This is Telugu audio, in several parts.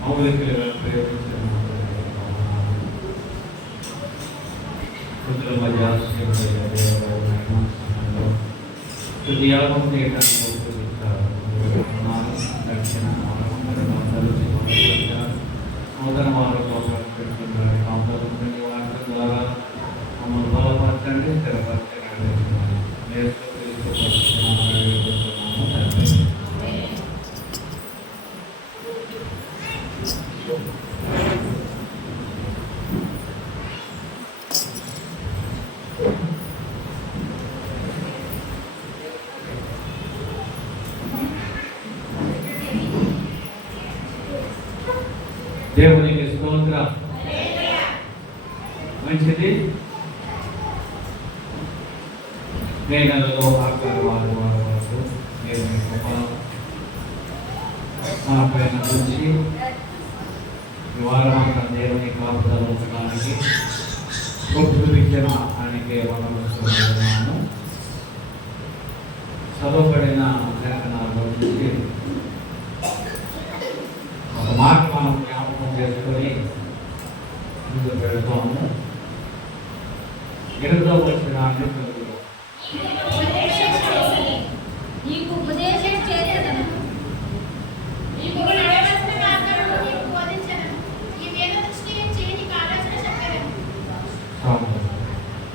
మౌలికలుగా ప్రయోగించిన రుద్ర హృదయాగం చేయడానికి ఉపయోగిస్తారు. దక్షిణ నూతన వారంలో పెడుతున్నారు. కాంపౌండ్ వార్త ద్వారా మమ్మల్ని బలపరచండి, స్థిరపరచండి. దేవునికి స్తోత్రం. మంచిది. మేఘలలో ఆకారు వారు వరకు దేవుని కృప మన పైన నుంచి వారమంతా దేవుని కాపుదల ఉండడానికి చూపించిన ఆయనకే వనరుస్తున్నాము. చదవబడిన లేఖనాల్లో నుంచి ఒక మాట మనం జ్ఞాపకం చేసుకొని ముందు పెడతాము. 8వ వచనాన్ని చదువుతాం.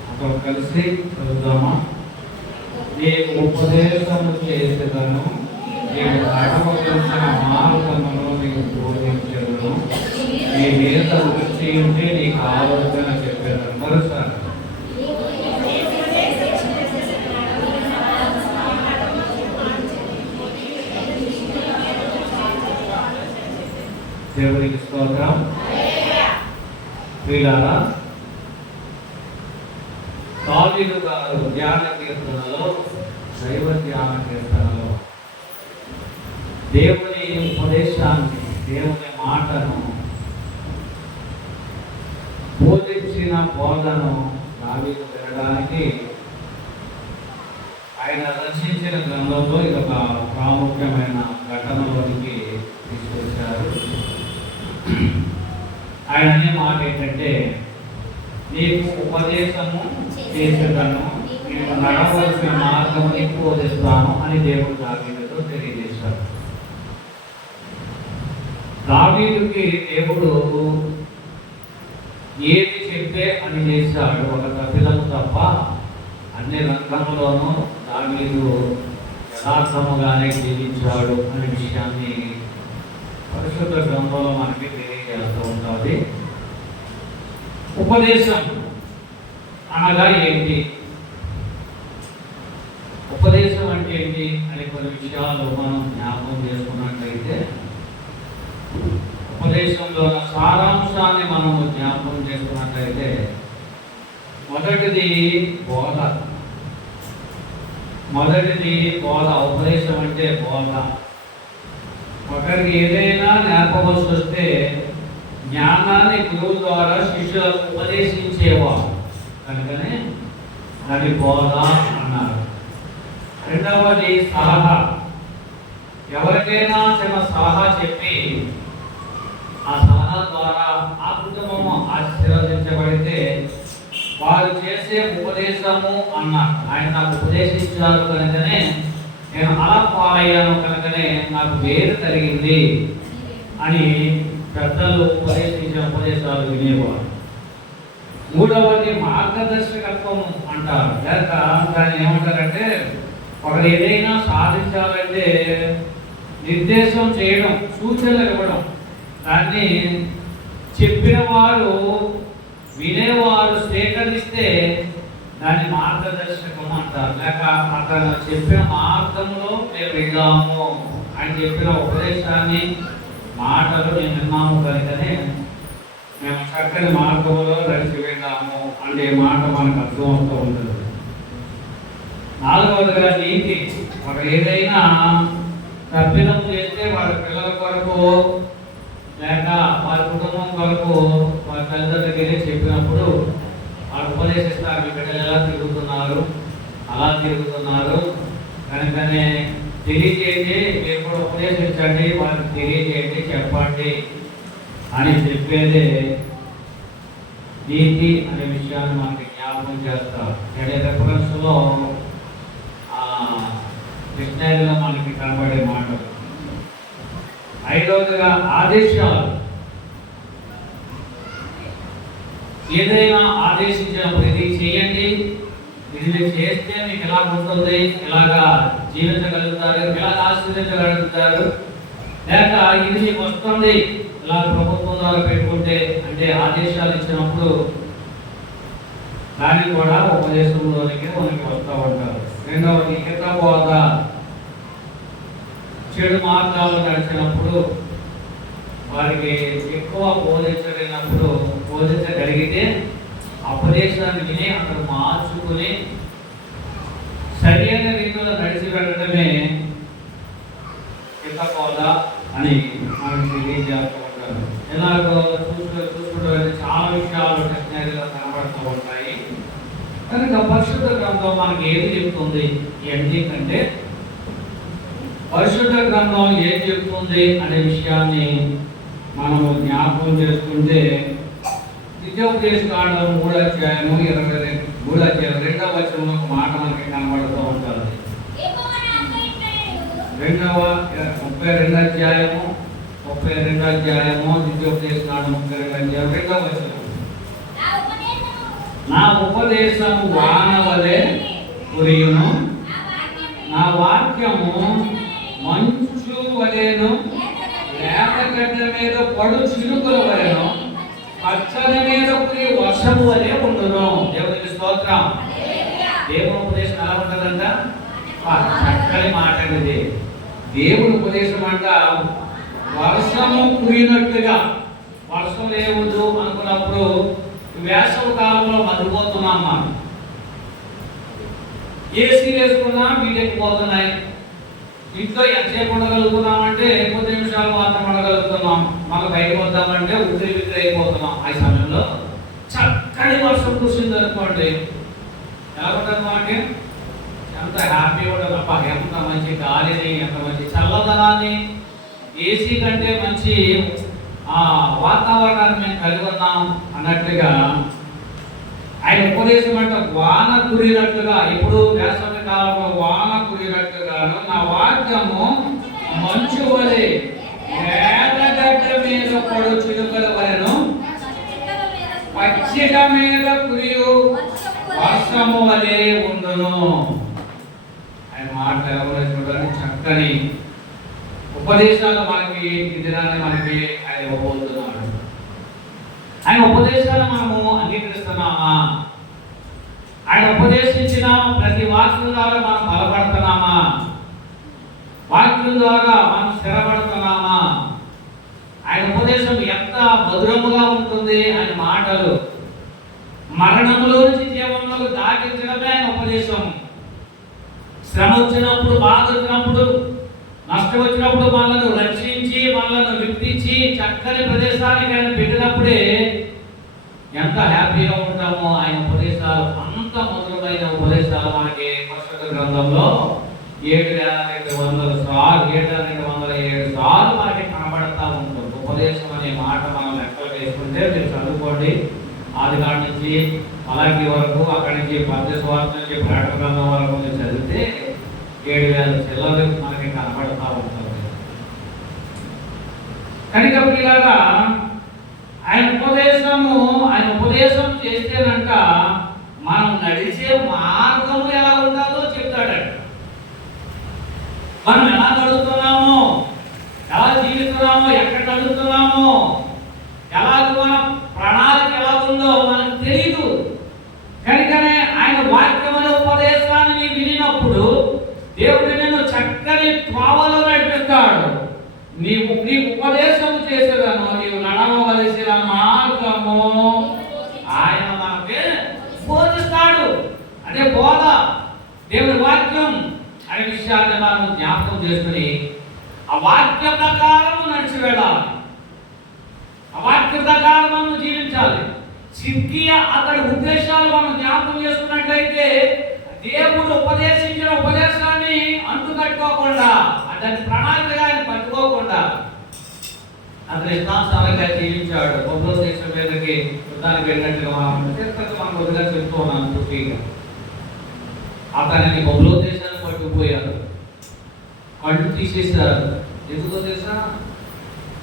అందరూ కలిసి చదువుదామా? నీకు ఉపదేశము చేసేదను, నీకు నడవలసిన మార్గమును నీకు బోధించను, నీ మీద దృష్టి ఉంటే నీకు ఆలోచన చెప్పేదను. మరోసారి దేవునికి స్తోత్రం. ప్రియులారా, దావీదు గారు ధ్యాన కీర్తనలో, దైవ ధ్యాన కీర్తనలో దేవుని ఉపదేశాన్ని, దేవుని మాటను బోధించిన బోధను దావీదు వినడానికి ఆయన రచించిన గ్రంథంలో ఇది ఒక ప్రాముఖ్యమైన ఘటనలోనికి తీసుకొచ్చారు. ఆయన అనే మాట ఏంటంటే, నీకు ఉపదేశము చేసేదను, నేను నడవలసిన మార్గము నీకు బోధిస్తాను అని దేవుడు దావీదుతో తెలియజేశారు. దావీదుకి దేవుడు ఏది చెప్పే అని చేశాడు. ఒక తప్పిదము తప్ప అన్ని రంగంలోనూ దావీదు యథార్థముగానే జీవించాడు అనే విషయాన్ని పరిశుద్ధ గ్రంథంలో మనకి తెలియజేస్తూ ఉంటుంది. ఉపదేశం అనగా ఏంటి, ఉపదేశం అంటే ఏంటి అనే కొన్ని విషయాలు మనం జ్ఞాపకం చేసుకున్నట్లయితే, ఉపదేశంలో సారాంశాన్ని మనము జ్ఞాపకం చేసుకున్నట్లయితే, మొదటిది బోధ. ఉపదేశం అంటే బోధ. ఒకరికి ఏదైనా నేర్పవలసి వస్తే జ్ఞానాన్ని గురువు ద్వారా శిష్యులకు ఉపదేశించేవారు కనుకనే దాన్ని బోధ అన్నారు. రెండవది సలహా. ఎవరికైనా చిన్న సలహా చెప్పి ఆ సలహా ద్వారా ఆ కుటుంబము ఆశీర్వదించబడితే వారు చేసే ఉపదేశము అన్నారు. ఆయన నాకు ఉపదేశించారు కనుకనే నేను అలా పాలయ్యాను, కనుకనే నాకు వేరు కలిగింది అని పెద్దలు ఉపదేశించిన ఉపదేశాలు వినేవారు. మూడవది మార్గదర్శకత్వం అంటారు. లేక దాన్ని ఏమంటారంటే, ఒకరు ఏదైనా సాధించాలంటే నిర్దేశం చేయడం, సూచనలు ఇవ్వడం. దాన్ని చెప్పిన వారు వినేవారు స్వీకరిస్తే దాన్ని మార్గదర్శకం అంటారు. లేక అతను చెప్పిన మార్గంలో మేము విన్నాము, ఆయన చెప్పిన ఉపదేశాన్ని మాటలు మేము విన్నాము కనుకనే మేము చక్కని మార్గంలో నడిచి వెళ్ళాము అనే మాట మనకు అర్థమవుతూ ఉంటుంది. నాలుగవదిగా నీతి. ఒక ఏదైనా తప్పిదం చేస్తే వారి పిల్లల కొరకు లేక వారి కుటుంబం కొరకు వారి తల్లిదండ్రులకి చెప్పినప్పుడు వారు ఉపదేశిస్తారు. మీ బిడ్డలు ఎలా తిరుగుతున్నారు, అలా తిరుగుతున్నారు. కనుకనే తెలియజేయండి, మీరు కూడా ఉపదేశించండి, వారికి తెలియజేయండి, చెప్పండి అని చెప్పేదే నీతి అనే విషయాన్ని మనకి జ్ఞాపకం చేస్తారు. రెఫరెన్స్లో డిక్షనరీలో మనకి కనబడే మాటలు. ఐదవదిగా ఆదేశాలు. ఏదైనా ఆదేశించినప్పుడు ఇది చేయండి, ఇది మీరు చేస్తే మీకు ఎలా ఉంటుంది, ఇలాగా జీవించగలుగుతారు, ఎలాగ ఆశీర్వదించగలుగుతారు, లేక ఇది మీకు వస్తుంది ఇలా ప్రభుత్వం ద్వారా పెట్టుకుంటే అంటే ఆదేశాలు ఇచ్చినప్పుడు దాన్ని కూడా ఉపదేశంలోనికి మనకి వస్తూ ఉంటారు. రెండవది హితబోధ. చెడు మార్గాలు నడిచినప్పుడు వారికి ఎక్కువ బోధించగలిగితే ఉపదేశాన్ని విని అక్కడ మార్చుకుని సరైన రీతిలో నడిచి వెళ్ళడమే హితబోధ అని మనకు తెలియజేస్తూ ఉంటారు. ఎలాగో చూసుకుంటూ చాలా విషయాలు డిక్షనరీలో కనబడుతూ ఉంటాయి. కనుక పరిశుద్ధ గ్రంథం మనకి ఏది చెప్తుంది ఎందుకంటే పరిశుద్ధ గ్రంథం ఏం చెప్తుంది అనే విషయాన్ని మనము జ్ఞాపకం చేసుకుంటే ద్వితీయోపదేశకాండం 3వ అధ్యాయము 2వ వచనంలో ఒక మాట మనకి కనబడుతూ ఉంటుంది. 32వ అధ్యాయము ద్వితీయోపదేశకాండం 32వ అధ్యాయం 2వ వచనం. నా ఉపదేశము వానవలే కురియును, నా వాక్యము మంచు వలెను, లేతగడ్డ మీద పడు చినుకుల వలెను, పచ్చని మీద కురి వర్షము వలె ఉండును. దేవునికి స్తోత్రం. దేవుని ఉపదేశం ఎలా ఉంటుందంట? చక్కని మాట అండి. దేవుని ఉపదేశం అంట వర్షము కురినట్టుగా. వర్షం లేవద్దు అనుకున్నప్పుడు వేసవి కాలంలో మగ్గిపోతున్నాం. ఏసీ వేసుకున్నా వీడెక్కిపోతున్నాయి. ఇంట్లో ఎంతసేపు ఉండగలుగుతున్నామంటే కొద్ది నిమిషాలు మాత్రం ఉండగలుగుతున్నాం. మనం బయటకు వద్దామంటే ఉద్రి విద్రి అయిపోతున్నాం. ఆ సమయంలో చక్కని వర్షం కురిసింది అనుకోండి, ఎలా ఉంటుంది అంటే ఎంత హ్యాపీగా ఉంటుంది. అప్ప ఎంత మంచి గాలిని, ఎంత మంచి చల్లదనాన్ని, ఏసీ కంటే మంచి వాతావరణాన్ని మేము కలిగి ఉన్నాం అన్నట్లుగా ఆయన ఉపదేశం అంటే వాన కురినట్లుగా. ఇప్పుడు వేసవి కాలంలో వాన కురినట్లుగాను నా వాక్యము మంచు వలె లేతగడ్డ మీద పడు చినుకల వలెను, పచ్చిక మీద కురియు వర్షము వలె ఉండును. ఆయన మాటలు ఎవరో చూడండి, చక్కని ఉపదేశాలు మనకి ఈ దినాన్ని మనకి ఆయన ఇవ్వబోతున్నాడు. ఆయన ఉపదేశాలు మనము అంగీకరిస్తున్నామా? ఆయన ఉపదేశించిన ప్రతి వాక్యం ద్వారా మనం బలపడుతున్నామా? వాక్యం ద్వారా మనం స్థిరపడుతున్నామా? ఆయన ఉపదేశం ఎంత మధురముగా ఉంటుంది. ఆయన మాటలు మరణములో నుంచి జీవంలోకి దాటించడమే ఆయన ఉపదేశం. శ్రమ వచ్చినప్పుడు, బాధ వచ్చినప్పుడు, నష్టం వచ్చినప్పుడు మనల్ని రక్షించి, మనల్ని విప్పించి చక్కని ప్రదేశానికి ఆయన పెట్టినప్పుడే ఎంత హ్యాపీగా ఉంటామో. ఆయన ఉపదేశాలు అంత మధురమైన ఉపదేశాలు మనకి పరిశుద్ధ గ్రంథంలో 7,207 సార్లు మనకి కనబడతా ఉంటుంది. ఉపదేశం అనే మాట మనం లెక్కలు వేసుకుంటే మీరు చదువుకోండి. ఆది కాడి నుంచి మలాకి వరకు, అక్కడి నుంచి మధ్య స్వార్థ నుంచి ప్రకటన గ్రంథం వరకు మీరు చదివితే 7,000 చిల్లలు మనకి కనబడతా ఉంటుంది. కనుక ఇలాగా ఆయన ఉపదేశం చేస్తేనంట మనం నడిచే మార్గము ఎలా ఉండాలో చెప్తాడంట. మనం ఎలా నడుస్తున్నామో, ఎలా జీవిస్తున్నామో, ఎక్కడ నడుస్తున్నామో, ఎలాగ మన ప్రణాళిక ఎలా ఉందో మనకు తెలియదు. కనుకనే ఆయన వాక్యం అనే ఉపదేశాన్ని వినినప్పుడు దేవుడు నిన్ను చక్కని త్రోవలో నడిపిస్తాడు. నీవు ఉపదేశం చేసేదను, నీవు నడవవలసిన మార్గము ఆయన మనకి బోధిస్తాడు. అదే బోధ, దేవుని వాక్యం అనే విషయాన్ని మనం జ్ఞాపకం చేసుకుని ఆ వాక్య ప్రకారం నడిచి వెళ్ళాలి. ఆ వాక్య ప్రకారం మనం జీవించాలి. సిద్ధియ అతడి ఉద్దేశాలు మనం జ్ఞాపకం చేసుకున్నట్లయితే దేవుడు ఉపదేశించిన ఉపదేశాన్ని అంటుకట్టుకోకుండా, అతని ప్రణాళికగా ఆయన పట్టుకోకుండా అతని ఇష్టానుసారంగా జీవించాడు. బబులోను దేశం మీదకి యుద్ధానికి వెళ్ళినట్టుగా మనం కొద్దిగా చెప్తూ ఉన్నాను పూర్తిగా. అతనిని బబులోను దేశాన్ని పట్టుకుపోయారు, కళ్ళు తీసేశారు. ఎందుకో తెలుసా?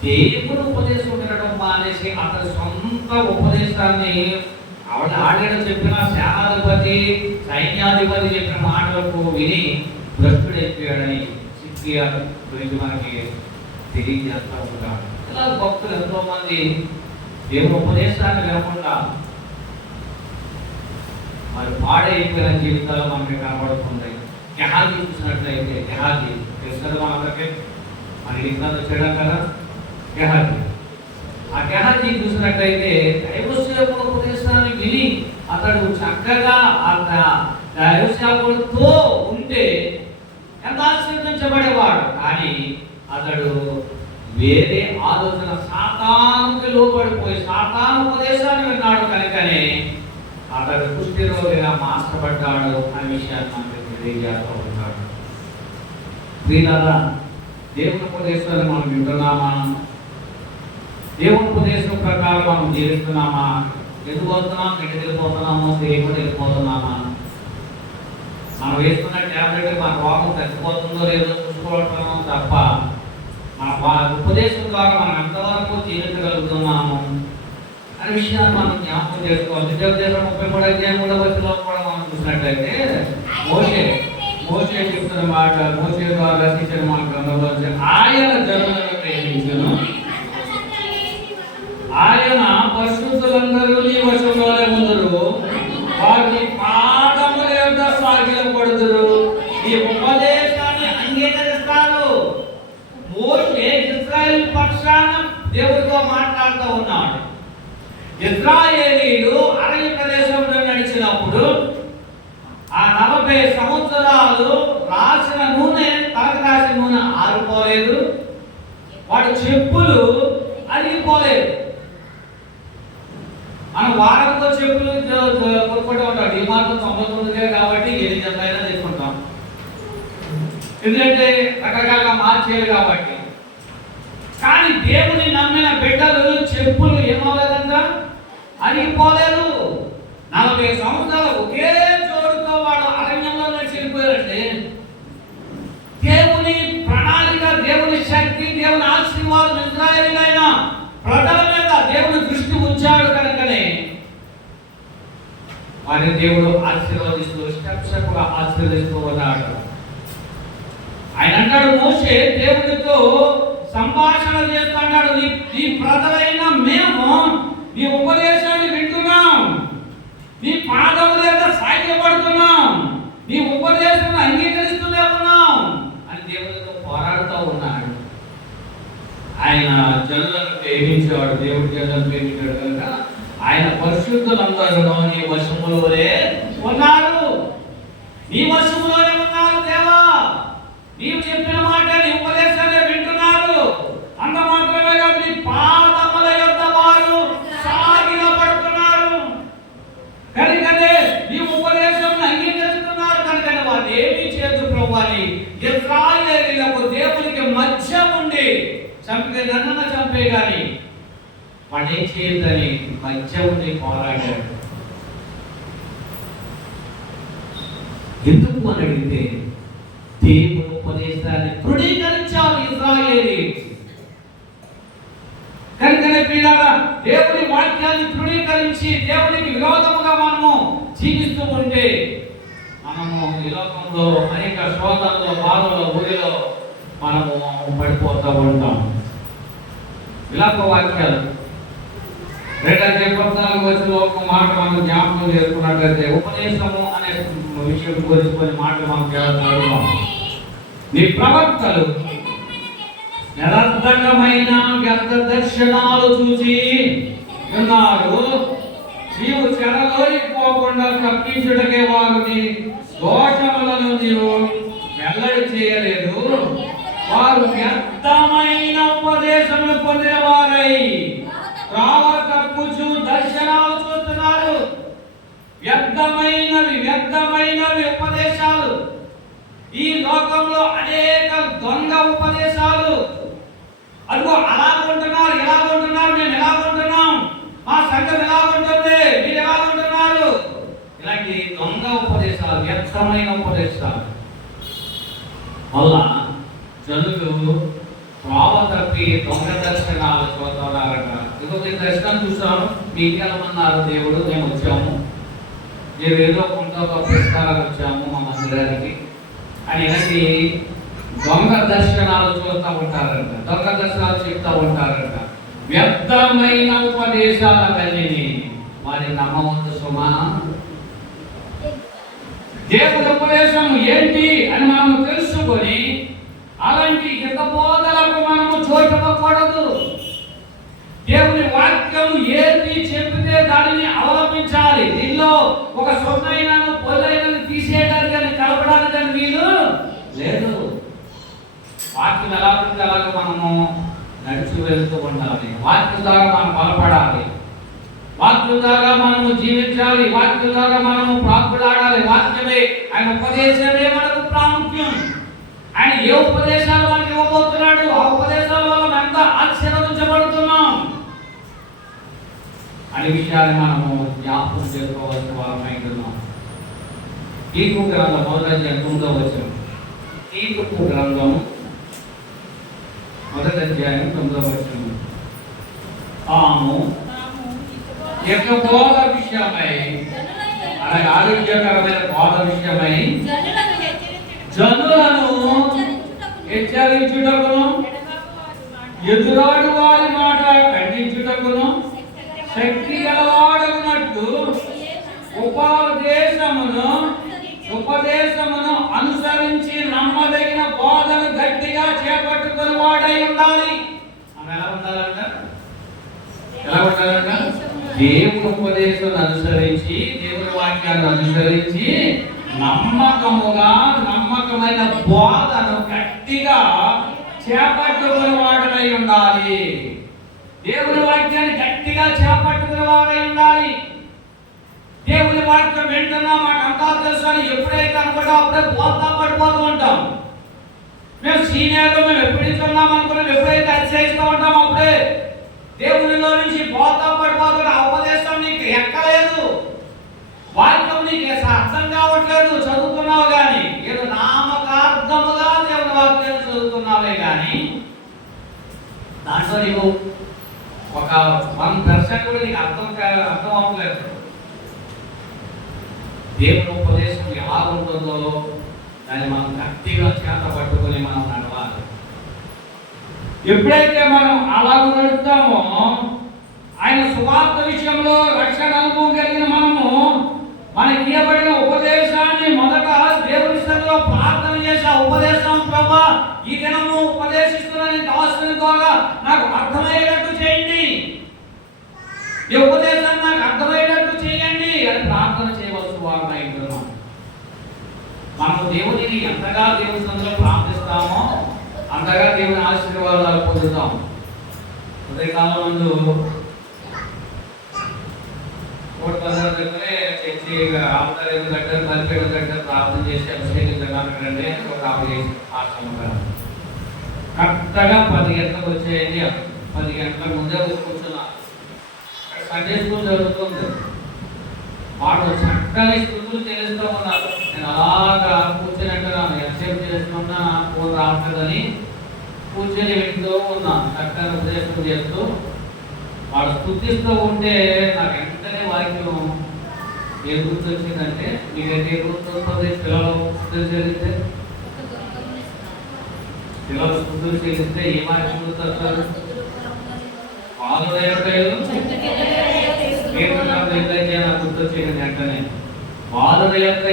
దేవుడు ఉపదేశం వినడం మానేసి అతని సొంత ఉపదేశాన్ని ఆడేడ చెప్పిన సేనాధిపతి సైన్యాధిపతి చెప్పిన మాటలకు విని భ్రష్టుడైపోయాడని సిద్కియా గురించి మనకి తెలియజేస్తూ ఉంటాడు. ఇలా భక్తులు ఎంతో మంది దేవుని ఉపదేశాన్ని వినకుండా మరి పాడైపోయిన జీవితాలు మనకి కనబడుతుంది. గెహాజీ చూసినట్లయితే, గెహాజీ తెలుసు మనకి మన ఇంట్లో చేయడం కదా గెహాజీ. ఆ గెహాజీ చూసినట్లయితే దైవసేవకుల ఉపదేశాన్ని విని అతడు చక్కగా దైవసేవకులతో ఉంటే ఎంత ఆశీర్వదించబడేవాడు. కానీ అతడు వేరే ఆలోచన సాతానుకి లోపడిపోయి సాతాను ఉపదేశాన్ని విన్నాడు కనుకనే అతడు కుష్టి రోగిగా మార్చబడ్డాడు అనే విషయాన్ని మనకి తెలియజేస్తూ ఉంటాడు. వీళ్ళ దేవుని ఉపదేశాన్ని మనం వింటున్నామా? దేవుని ఉపదేశం ప్రకారం మనం జీవిస్తున్నామా? ఎందుకు పోతున్నాం? ఎక్కడికి వెళ్ళిపోతున్నామో దేవుడు వెళ్ళిపోతున్నామా? మనం వేసుకున్న ట్యాబ్లెట్ మన రోగం తగ్గిపోతుందో లేదో చూసుకోవటం తప్ప మన ఉపదేశం ద్వారా మనం ఎంతవరకు జీవించగలుగుతున్నాము అనే విషయాన్ని మనం జ్ఞాపకం చేసుకోవాలి. ద్వితీయోపదేశం 33వ అధ్యాయం 3వ వచనంలో కూడా మనం చూసినట్లయితే మోషే చెప్తున్న మాట, మోషే ద్వారా రచించిన మన గ్రంథంలో ఆయన జనులను ప్రేమించును, ఆయన పరిశుద్ధులందరూ నీ వశంలోనే ఉందరు, వారిని పాదముల యొద్ద సాగిలపడుదురు, ఈ ఉపదేశాన్ని అంగీకరిస్తారు. మోషే ఇశ్రాయేలు పక్షాన దేవుడితో మాట్లాడుతూ ఉన్నాడు. ఇశ్రాయేలీయులు అరణ్య ప్రదేశంలో నడిచినప్పుడు ఆ 40 సంవత్సరాలు రాసిన నూనె, తలకు రాసిన నూనె ఆరిపోలేదు, వాడి చెప్పులు అరిగిపోలేదు. మనం వారంతో చెప్పులు కొనుక్కుంటూ ఉంటాం. డిమార్ట్ 99 కాబట్టి 8 జతలైనా తెచ్చుకుంటాం, ఎందుకంటే రకరకాలుగా మార్చేయాలి కాబట్టి. కానీ దేవుని నమ్మిన బిడ్డలు చెప్పులు ఏమవలేదంట, అరిగిపోలేదు. 40 సంవత్సరాలు ఒకే జోడుతో వాడు అరణ్యంలో నడిచిపోయారండి. దేవుని ప్రణాళిక, దేవుని శక్తి, దేవుని ఆశీర్వాదం ఇశ్రాయేలీయులైన ప్రజల మీద దేవుని దృష్టి ఉంచాడు కనుకనే వారి దేవుడు ఆశీర్వదిస్తూ స్టెప్స్గా ఆశీర్వదిస్తూ ఉన్నాడు. ఆయన అంటాడు, మోషే దేవుడితో సంభాషణ చేస్తున్నాడు, నీ ప్రజలైన మేము నీ ఉపదేశాన్ని వింటున్నాం, నీ పాదముల యొక్క సాధ్యపడుతున్నాం, నీ ఉపదేశాన్ని అంగీకరిస్తూనే ఉన్నాం అని దేవుడితో పోరాడుతూ ఉన్నాడు. ఆయన జనులను ప్రేమించేవాడు, దేవుడి జనులను ప్రేమించాడు కనుక ఆయన పరిశుద్ధులందరూ నీ వశములోనే ఉన్నారు, నీ వశములోనే ఉన్నారు దేవా. నీవు చెప్పిన మాట, నీ ఉపదేశాన్ని వింటున్నారు. అంత మాత్రమే కాదు, నీ పాదముల యొద్ద వారు సాగిలపడుతున్నారు కనుకనే నీ ఉపదేశాన్ని అంగీకరిస్తున్నారు కనుకనే వారు ఏమీ చేయొచ్చు ప్రభు అని ఇశ్రాయేలీయులకు దేవునికి మధ్య ఉండి చంపే నన్ను చంపే కానీ వాడు ఏం చేయొద్దని మధ్య ఉండి పోరాడాడు. ఎందుకు అని అడిగితే దేవుని ఉపదేశాన్ని తృణీకరించాలి ఇశ్రాయేలీయులు. కనుకనే పిల్లగా దేవుని వాక్యాన్ని తృణీకరించి దేవునికి విరోధముగా మనము జీవిస్తూ ఉంటే మనము ఈ లోకంలో అనేక శోధనలో, బాధలో, ఊరిలో మనము పడిపోతూ ఉంటాం. ఇలాగ వాక్యాలు 2:14 వచనంలో ఒక మాట మనం జ్ఞాపకం చేసుకున్నట్లయితే ఉపదేశము అనే విషయం గురించి కొన్ని మాటలు మనం చదువుతాం. నీ ప్రవక్తలు నిరర్ధకమైన వ్యర్థ దర్శనాలు చూసి ఉన్నారు, నీవు చెరలోకి పోకుండా తప్పించుటకే వారిని దోషములను నీవు వెల్లడి చేయలేదు. వారు వ్యర్థమైన ఉపదేశములు పొందిన వారై తప్పుచు దర్శనాలు చూస్తున్నారు. వ్యర్థమైనవి వ్యర్థమైన ఉపదేశాలు. ఈ లోకంలో అనేక దొంగ ఉపదేశాలు. అదిగో అలా ఉంటున్నారు, ఎలా ఉంటున్నారు, మేము ఎలా ఉంటున్నాం, మా సంఘం ఎలా ఉంటుంది, మీరు ఎలా ఉంటున్నారు, ఇలాంటి దొంగ ఉపదేశాలు, వ్యర్థమైన ఉపదేశాలు వల్ల జనులు త్రోవ తప్పి దొంగ దర్శనాలు చూస్తున్నారట. ఇంకొక దర్శనం చూసాము, మీకు వెళ్ళమన్నారు దేవుడు, మేము వచ్చాము, మేము ఏదో కొంత పుస్తకాలకు వచ్చాము మా మందిరానికి అని ఇలాంటి దొంగ దర్శనాలు చూస్తూ ఉంటారంట, దొంగ దర్శనాలు చెప్తూ ఉంటారంట. వ్యర్థమైన ఉపదేశాల తల్లిని వారి నమ్మవద్దు సుమా. దేవుని ఉపదేశం ఏంటి అని మనము తెలుసుకొని అలాంటి హితబోధలకు మనము చోటివ్వకూడదు. దేవుని వాక్యం ఏది చెబితే దానిని అవలంబించాలి. దీనిలో ఒక సొన్నైనను పొల్లైనను తీసేయడానికి కానీ కలపడానికి కానీ వీలు లేదు. వాక్యం ఎలా ఉంటే అలాగ మనము నడిచి వెళ్తూ ఉండాలి. వాక్యం ద్వారా మనం బలపడాలి, వాక్యం ద్వారా మనము జీవించాలి, వాక్యం ద్వారా మనము ప్రాకులాడాలి. వాక్యమే, ఆయన ఉపదేశమే మనకు ప్రాముఖ్యం. ఆయన ఏ ఉపదేశాలు మనకి ఇవ్వబోతున్నాడు, ఆ ఉపదేశాల వల్ల మనం ఎంత ఆశీర్వదించబడుతున్నాం అనే విషయాన్ని మనము జ్ఞాపకం చేసుకోవాల్సిన వారమై ఉన్నాం. తీర్పు గ్రంథం 1:9 వచనం. తీర్పు గ్రంథం 1:9 వచనం. తాము యొక్క బోధ విషయమై, అలాగే ఆరోగ్యకరమైన బోధ విషయమై జనులను హెచ్చరించుటకును, ఎదురాడు వారి మాట ఖండించుటకును, శక్తి గలవాడగినట్టు ఉపదేశమును అనుసరించి నమ్మదగిన బోధను గట్టిగా చేపట్టుకుని వాడై ఉండాలి. ఎలా ఉండాలంట? ఎలా ఉండాలంట? దేవుని ఉపదేశం అనుసరించి, దేవుని వాక్యాన్ని అనుసరించి నమ్మకమైన బోధను గట్టిగా చేపట్టుకుని వాడై ఉండాలి. దేవుని వాక్యాన్ని గట్టిగా చేపట్టుకుని వాడై ఉండాలి. దేవుని వాక్యం వింటున్నా మాకు అంతా తెలుసు అని ఎప్పుడైతే అనుకుంటా అప్పుడే పోతా పడిపోతూ ఉంటాం. మేము సీనియర్లు, మేము ఎప్పుడు ఇస్తున్నాం అనుకున్నాం, ఎప్పుడైతే అతిశయిస్తూ ఉంటాం అప్పుడే దేవునిలో నుంచి పోతా పడిపోతున్న ఉపదేశం నీకు ఎక్కలేదు, వాక్యం నీకు అర్థం కావట్లేదు. చదువుతున్నావు కానీ ఏదో నామకార్థముగా దేవుని వాక్యాన్ని చదువుతున్నావే కానీ దాంట్లో నీకు ఒక 1% కూడా నీకు అర్థం అవ్వలేదు. దేవుని ఉపదేశం ఎలా ఉంటుందో దాన్ని మనం గట్టిగా చేత పట్టుకొని మనం నడవాలి. ఎప్పుడైతే మనం అలాగ నడుస్తామో ఆయన సువార్త విషయంలో రక్షణ అనుభవం కలిగిన మనము మనకి ఇవ్వబడిన ఉపదేశాన్ని మొదట దేవుని సన్నిధిలో ప్రార్థన చేసి ఆ ఉపదేశం ప్రభా ఈ దినము ఉపదేశిస్తున్న దాసుని ద్వారా నాకు అర్థమయ్యేటట్టు చేయండి, ఈ ఉపదేశాన్ని నాకు అర్థమయ్యేటట్టు చేయండి అని ప్రార్థన చేయవలసిన వారు అయిపోతున్నాం. మనము దేవుడిని ఎంతగా దేవుని సన్నిధిలో ప్రార్థిస్తామో అంతగా దేవుని ఆశీర్వాదాలు పొందుతాం. ఉదయకాలం ముందు కోట్పదర్ దగ్గరే చర్చి ఆపదలు కట్టారు, బలిపేట కట్టారు, ప్రార్థన చేసి అభిషేకించడానికి ఒక ఆశ్రమం కరెక్ట్గా 10 గంటలకు వచ్చేయండి. 10 గంటల ముందే కూర్చున్నా. సండే స్కూల్ జరుగుతుంది. వాడు చక్కని స్థుతులు చెల్లిస్తూ ఉన్నారు. నేను అలాగా కూర్చొని ఎక్సెప్ట్ చేస్తున్నా, ఫోన్ రావట్లేదని కూర్చొని వింటూ ఉన్నా. చక్కని ఉపదేశం చేస్తూ వాడు స్థుతిస్తూ ఉంటే నాకు వెంటనే వాక్యం ఏ గుర్తు వచ్చిందంటే, మీకైతే ఏ గుర్తు వస్తుంది? పిల్లలు స్థుతులు చెల్లిస్తే, పిల్లలు స్థుతులు చెల్లిస్తే ఏ వాక్యం గుర్తు వస్తారు? పాలు గుర్తొచ్చేది వెంటనే బాలుల యొక్క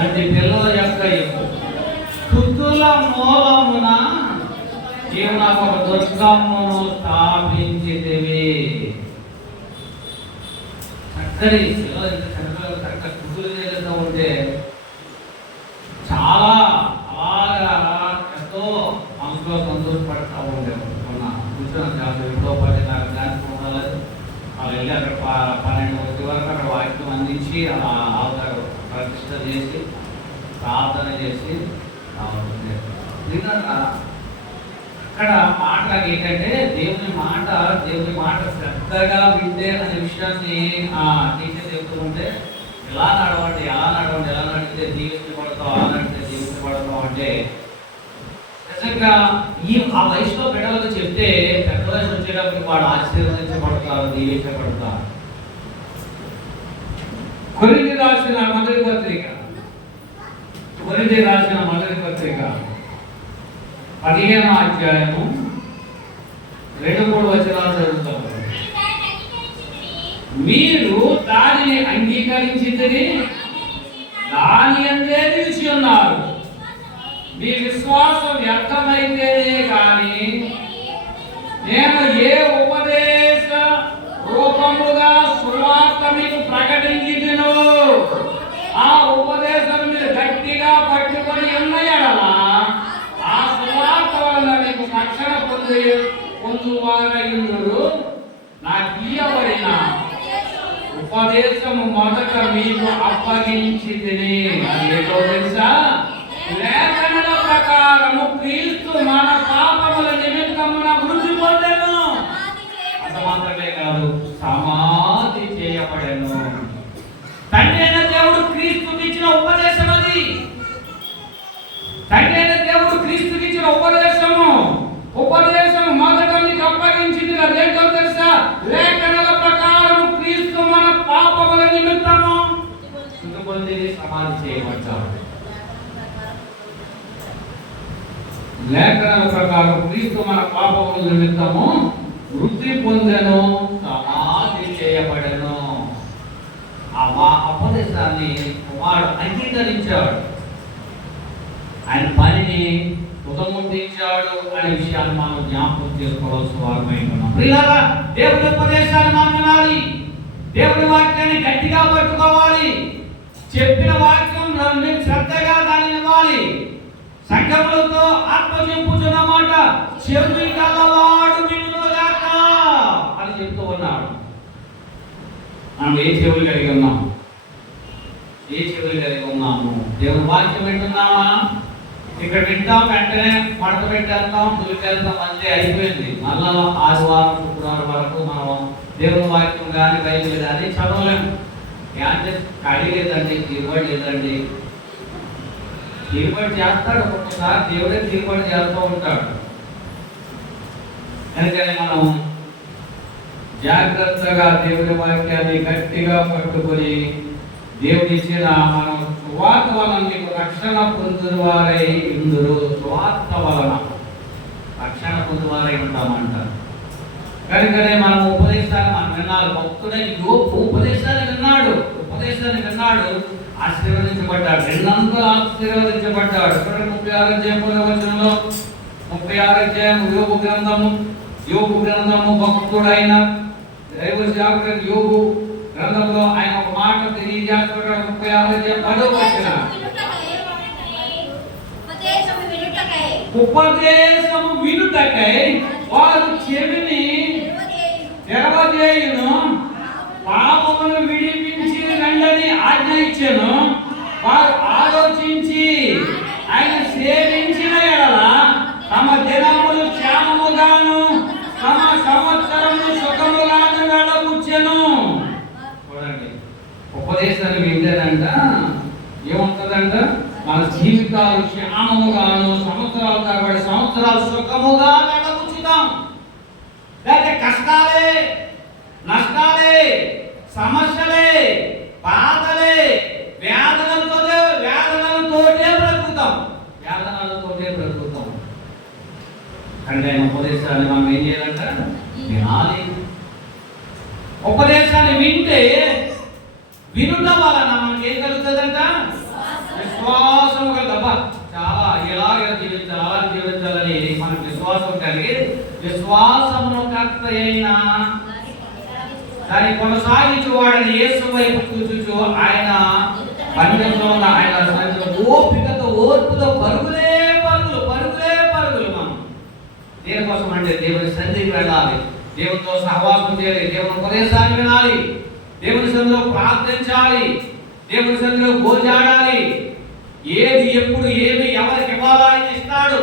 అంటే పిల్లల యొక్క స్థుతుల మూలమున జీవనకు ఒక దుర్గమును స్థాపించితివి. చక్కని పిల్లలు చక్కగా స్థుతులు చేస్తూ ఉంటే చాలా అలాగా ఎంతో మనసులో సంతోషపడతా ఉండేవారు. కూర్చొని చాలా ఎప్పుడో 10:30 దానికి ఉండాలి. వాళ్ళు వెళ్ళి అక్కడ 12 వరకు అక్కడ వాక్యం అందించి అలా ప్రతిష్ట చేసి ప్రార్థన చేసి అక్కడ మాటలకు ఏంటంటే దేవుని మాట శ్రద్ధగా వింటే అనే విషయాన్ని టీచర్ చెప్తుంటే ఎలా నడవండి ఎలా నడిస్తే దీవించబడతావు, అలా నడిస్తే దీవించబడతావు అంటే నిజంగా ఆ వయసులో బిడ్డలకు చెప్తే పెద్ద వయసు వచ్చేటప్పుడు వాడు ఆశీర్వదించబడతారు, దీవించబడతారు. కొరింథీ రాసిన మొదటి పత్రిక 15వ అధ్యాయము 2-3 వచనాలు చదువుతాము. మీరు దానిని అంగీకరించితిరి, దాని అందే నిలిచి ఉన్నారు. మీ విశ్వాసం వ్యర్థమైతేనే కానీ నేను ఏ ఉపదేశ రూపముగా సువార్త మీకు ప్రకటించితినో ఆ ఉపదేశం మీరు గట్టిగా పట్టుకొని ఉన్న యెడల ఆ సువార్త వలన మీకు రక్షణ పొందువారయుందురు. నాకు ఇయ్యబడిన ఉపదేశము మొదట మీకు అప్పగించితిని. అదేంటో తెలుసా? లేఖనల ప్రకారము క్రీస్తు మన పాపముల నిమిత్తమున మృతి పొందెను, అంత మాత్రమే కాదు సమాధి చేయబడెను. తండ్రి అయిన దేవుడు క్రీస్తుకి ఇచ్చిన ఉపదేశం అది. తండ్రి అయిన దేవుడు క్రీస్తుకి ఇచ్చిన ఉపదేశము మొదట మీకు అప్పగించింది. అదేంటో తెలుసా? లేఖనల ప్రకారం క్రీస్తు మన పాపముల నిమిత్తము మృతి పొంది సమాధి చేయబడ్డాడు. లేఖనాల ప్రకారం క్రీస్తు మన పాపముల నిమిత్తము వృద్ధి పొందెను, సమాధి చేయబడెను. ఆ ఉపదేశాన్ని వాడు అంగీకరించాడు, ఆయన పనిని ఉదముట్టించాడు అనే విషయాన్ని మనం జ్ఞాపకం చేసుకోవాల్సిన వారమై ఉన్నాం. ప్రియులారా, దేవుని ఉపదేశాన్ని మనం వినాలి, దేవుని వాక్యాన్ని గట్టిగా పట్టుకోవాలి, చెప్పిన వాక్యం శ్రద్ధగా దాన్ని ఇవ్వాలి. సంఘములతో ఆత్మ చెప్పుచున్నమాట చెవి గలవాడు వినుగాక అని చెప్తూ ఉన్నాడు. మనం ఏ చెవులు కలిగి ఉన్నాము? దేవుని వాక్యం వింటున్నామా? ఇక్కడ వింటాం, వెంటనే మడత పెట్టేస్తాం, దులిపేస్తాం, అంతే అయిపోయింది. మళ్ళా ఆదివారం శుక్రవారం వరకు మనం దేవుని వాక్యం కానీ బైబిల్ కానీ చదవలేము. అంటే కడిగేదండి, తిరగలేదండి. తీర్పాటు చేస్తాడు, ఒక్కొక్కసారి దేవుడే తీర్పాటు చేస్తూ ఉంటాడు. అందుకని మనం జాగ్రత్తగా దేవుని వాక్యాన్ని గట్టిగా పట్టుకొని దేవుడి ఇచ్చిన మనం సువార్త వలన మీకు రక్షణ పొందువారై ఇందురు. సువార్త వలన రక్షణ పొందువారై ఉంటామంటారు. కనుకనే మనం ఉపదేశాన్ని మనం వినాలి. భక్తుడే ఉపదేశాన్ని విన్నాడు, ఆశీర్వదించబడ్డాడు, రెండంతా ఆశీర్వదించబడ్డాడు. 36 వచనంలో 36 అధ్యాయం యోబు గ్రంథము భక్తుడైన దైవ సేవకుడు యోబు గ్రంథంలో ఆయన ఒక మాట తెలియజేస్తున్నాడు. 36 అధ్యాయం 10వ వచనం, ఉపదేశము వినుటకై వారు చెవిని తెరవజేయును, పాపమును విడిపించి రండని ఆజ్ఞ ఇచ్చెను. వారు ఆలోచించి ఆయన సేవించిన యెడల తమ దినములు క్షేమముగాను తమ సంవత్సరములు సుఖముగాను వెళ్ళవచ్చెను. చూడండి, ఉపదేశాన్ని వింటేనంట ఏముంటుందంట? మన జీవితాలు క్షేమముగాను సంవత్సరాలు తరబడి సంవత్సరాలు సుఖముగా వెళ్ళవచ్చుతాం. లేకపోతే కష్టాలే, నష్టాలే, సమస్యలే, బాధలే, వేదనలతోటే బ్రతుకుతాం. అంటే ఆయన ఉపదేశాన్ని మనం ఏం చేయాలంట? వినాలి. ఉపదేశాన్ని వింటే వినుట వలన మనకి ఏం కలుగుతుందంట? విశ్వాసం కలగబ్బా, చాలా ఎలాగ జీవించాలి, అలా జీవించాలని మనకు విశ్వాసం కలిగి విశ్వాసమును కర్త అయిన దాన్ని కొనసాగించు వాడని యేసు వైపు చూచుచు ఆయన పన్నెండులో ఉన్న ఆయన ఓపికతో ఓర్పుతో పరుగులే పరుగులు మనం దేనికోసం అంటే దేవుని సన్నిధికి వెళ్ళాలి, దేవునితో సహవాసం చేయాలి, దేవుని ఉపదేశాన్ని వినాలి, దేవుని సన్నిధిలో ప్రార్థించాలి, దేవుని సన్నిధిలో గోజాడాలి. ఏది ఎప్పుడు ఏమి ఎవరికి ఇవ్వాలో ఆయన ఇస్తాడు.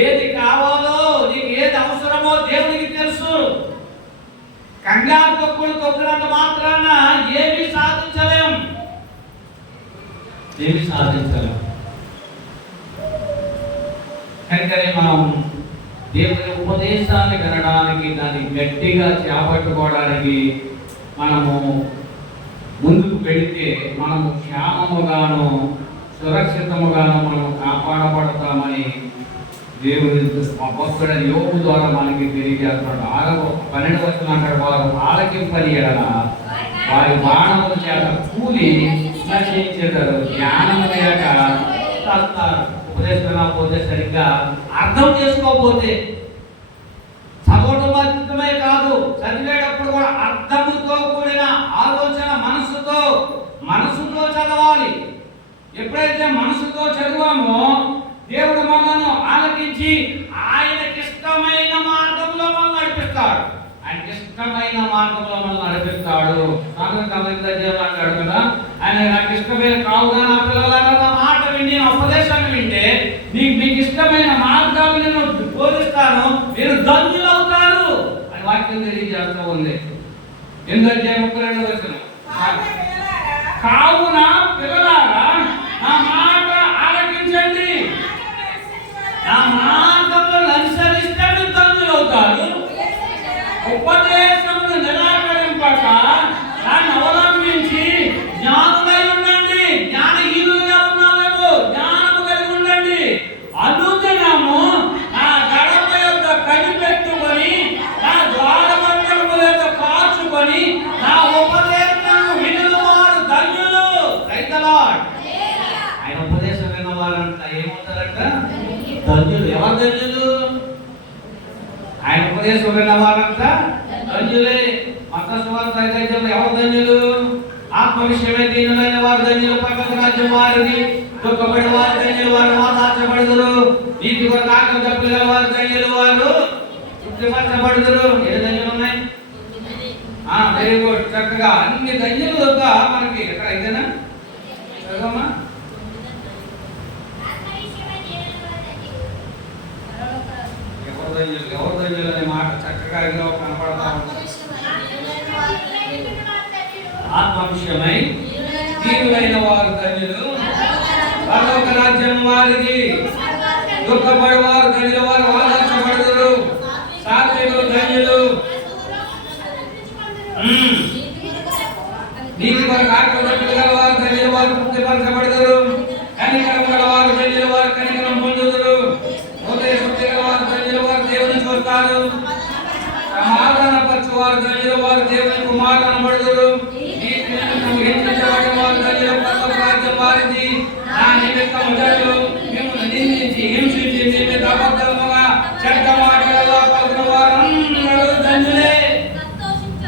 ఏది కావాలో నీకు ఏది అవసరమో దేవునికి తెలుసు. కంగారు తొక్కునంత మాత్రాన ఏమీ సాధించలేం. కనుకనే మనం దేవుని ఉపదేశాన్ని వినడానికి, దాన్ని గట్టిగా చేపట్టుకోవడానికి మనము ముందుకు వెళితే మనము క్షేమముగాను సురక్షితముగాను మనము కాపాడబడతామని దేవుని భక్తుడైన యోబు ద్వారా మనకి తెలియజేస్తున్నాడు. 12వ వచనం అంటాడు, వారు ఆలకింపని ఎడల వారి బాణముల చేత కూలి నశించెదరు, జ్ఞానము లేక చస్తారు. ఉపదేశించకపోతే, సరిగ్గా అర్థం చేసుకోకపోతే, చదవటం మాత్రమే కాదు, చదివేటప్పుడు కూడా అర్థముతో కూడిన ఆలోచన మనసుతో చదవాలి. ఎప్పుడైతే మనసుతో చదివామో దేవుడు మనను ఆలకించి ఆయనకిష్టమైన మార్గంలో మనం నడిపిస్తాడు. ఆయనకిష్టమైన మార్గంలో మనం నడిపిస్తాడు. అంటాడు కదా, ఆయన నాకు ఇష్టమైన కావుగా నా పిల్లలారా నా మాట విని, నా ఉపదేశాన్ని వింటే మీకు ఇష్టమైన మార్గాలు నేను బోధిస్తాను, మీరు ధన్యులవుతారు అని వాక్యం తెలియజేస్తూ ఉంది. 8:32 వచనం, కావున పిల్లలారా నా మాట ఆలకించండి, నా మార్గములను అనుసరిస్తే మీరు ధన్యులవుతారు. ఉపదేశమును నిరాకరింపక దాన్ని అవలంబించి జ్ఞానులై ఉండండి. జ్ఞానహీనులుగా ఉన్నామేమో, జ్ఞానము కలిగి ఉండండి. అనుదినము నా గడప యొక్క కనిపెట్టుకొని, నా ద్వారబంధముల యొక్క కాచుకొని, నా ఉపదేశము వినువారు ధన్యులు. రైతలాడ్ ఆయన ఉపదేశం విన్నవారంట ఏమవుతారంట? ధన్యులు. ఎవరు ధన్యులు? ఆయన ఉపదేశం విన్నవారంట ధన్యులే. మత్తయి సువార్త 5:5 ఎవరు ధన్యులు? ఆత్మ విషయమే దీనులైన వారు ధన్యులు, పరలోక రాజ్యం వారిది. దుఃఖపడి వారు ధన్యులు, వారు ఓదార్చబడుదురు. నీతి కొరకు ఆకలి దప్పులు గల వారు ధన్యులు, వారు తృప్తిపరచబడుదురు. ఏ ధన్యులు ఉన్నాయి? Very good. చక్కగా అన్ని ధన్యులు దొరుకుతా మనకి. ఎక్కడ అయితేనా చదవమ్మా. ఎవరు ధన్యులు అనే మాట చక్కగా ఇందులో కనపడతా ఉంటుంది. ఆత్మ విషయమై దీనులైన వారు ధన్యులు, పరలోక రాజ్యం వారిది. దుఃఖపడి వారు ధన్యులు, వారు ఓదార్చబడుదురు. సాత్వికులు ధన్యులు, నీతి కొరకు ఆకలి దప్పులు గల వారు ధన్యులు, వారు తృప్తిపరచబడుదురు. కనికరం గల వారు ధన్యులు, వారు కనికరం పొందుదురు. హృదయ శుద్ధి గల వారు ధన్యులు, వారు దేవుని చూస్తారు. సమాధానపరచు వారు ధన్యులు, వారు దేవుని కుమారులు అనబడుదురు. వారు ధన్యులు, పరలోక రాజ్యం వారిది. నా నిమిత్తము జనులు మిమ్మల్ని నిందించి హింసించి మీ మీద అబద్ధముగా చెడ్డ మాటలలో పలుకున వారందరూ ధన్యులే.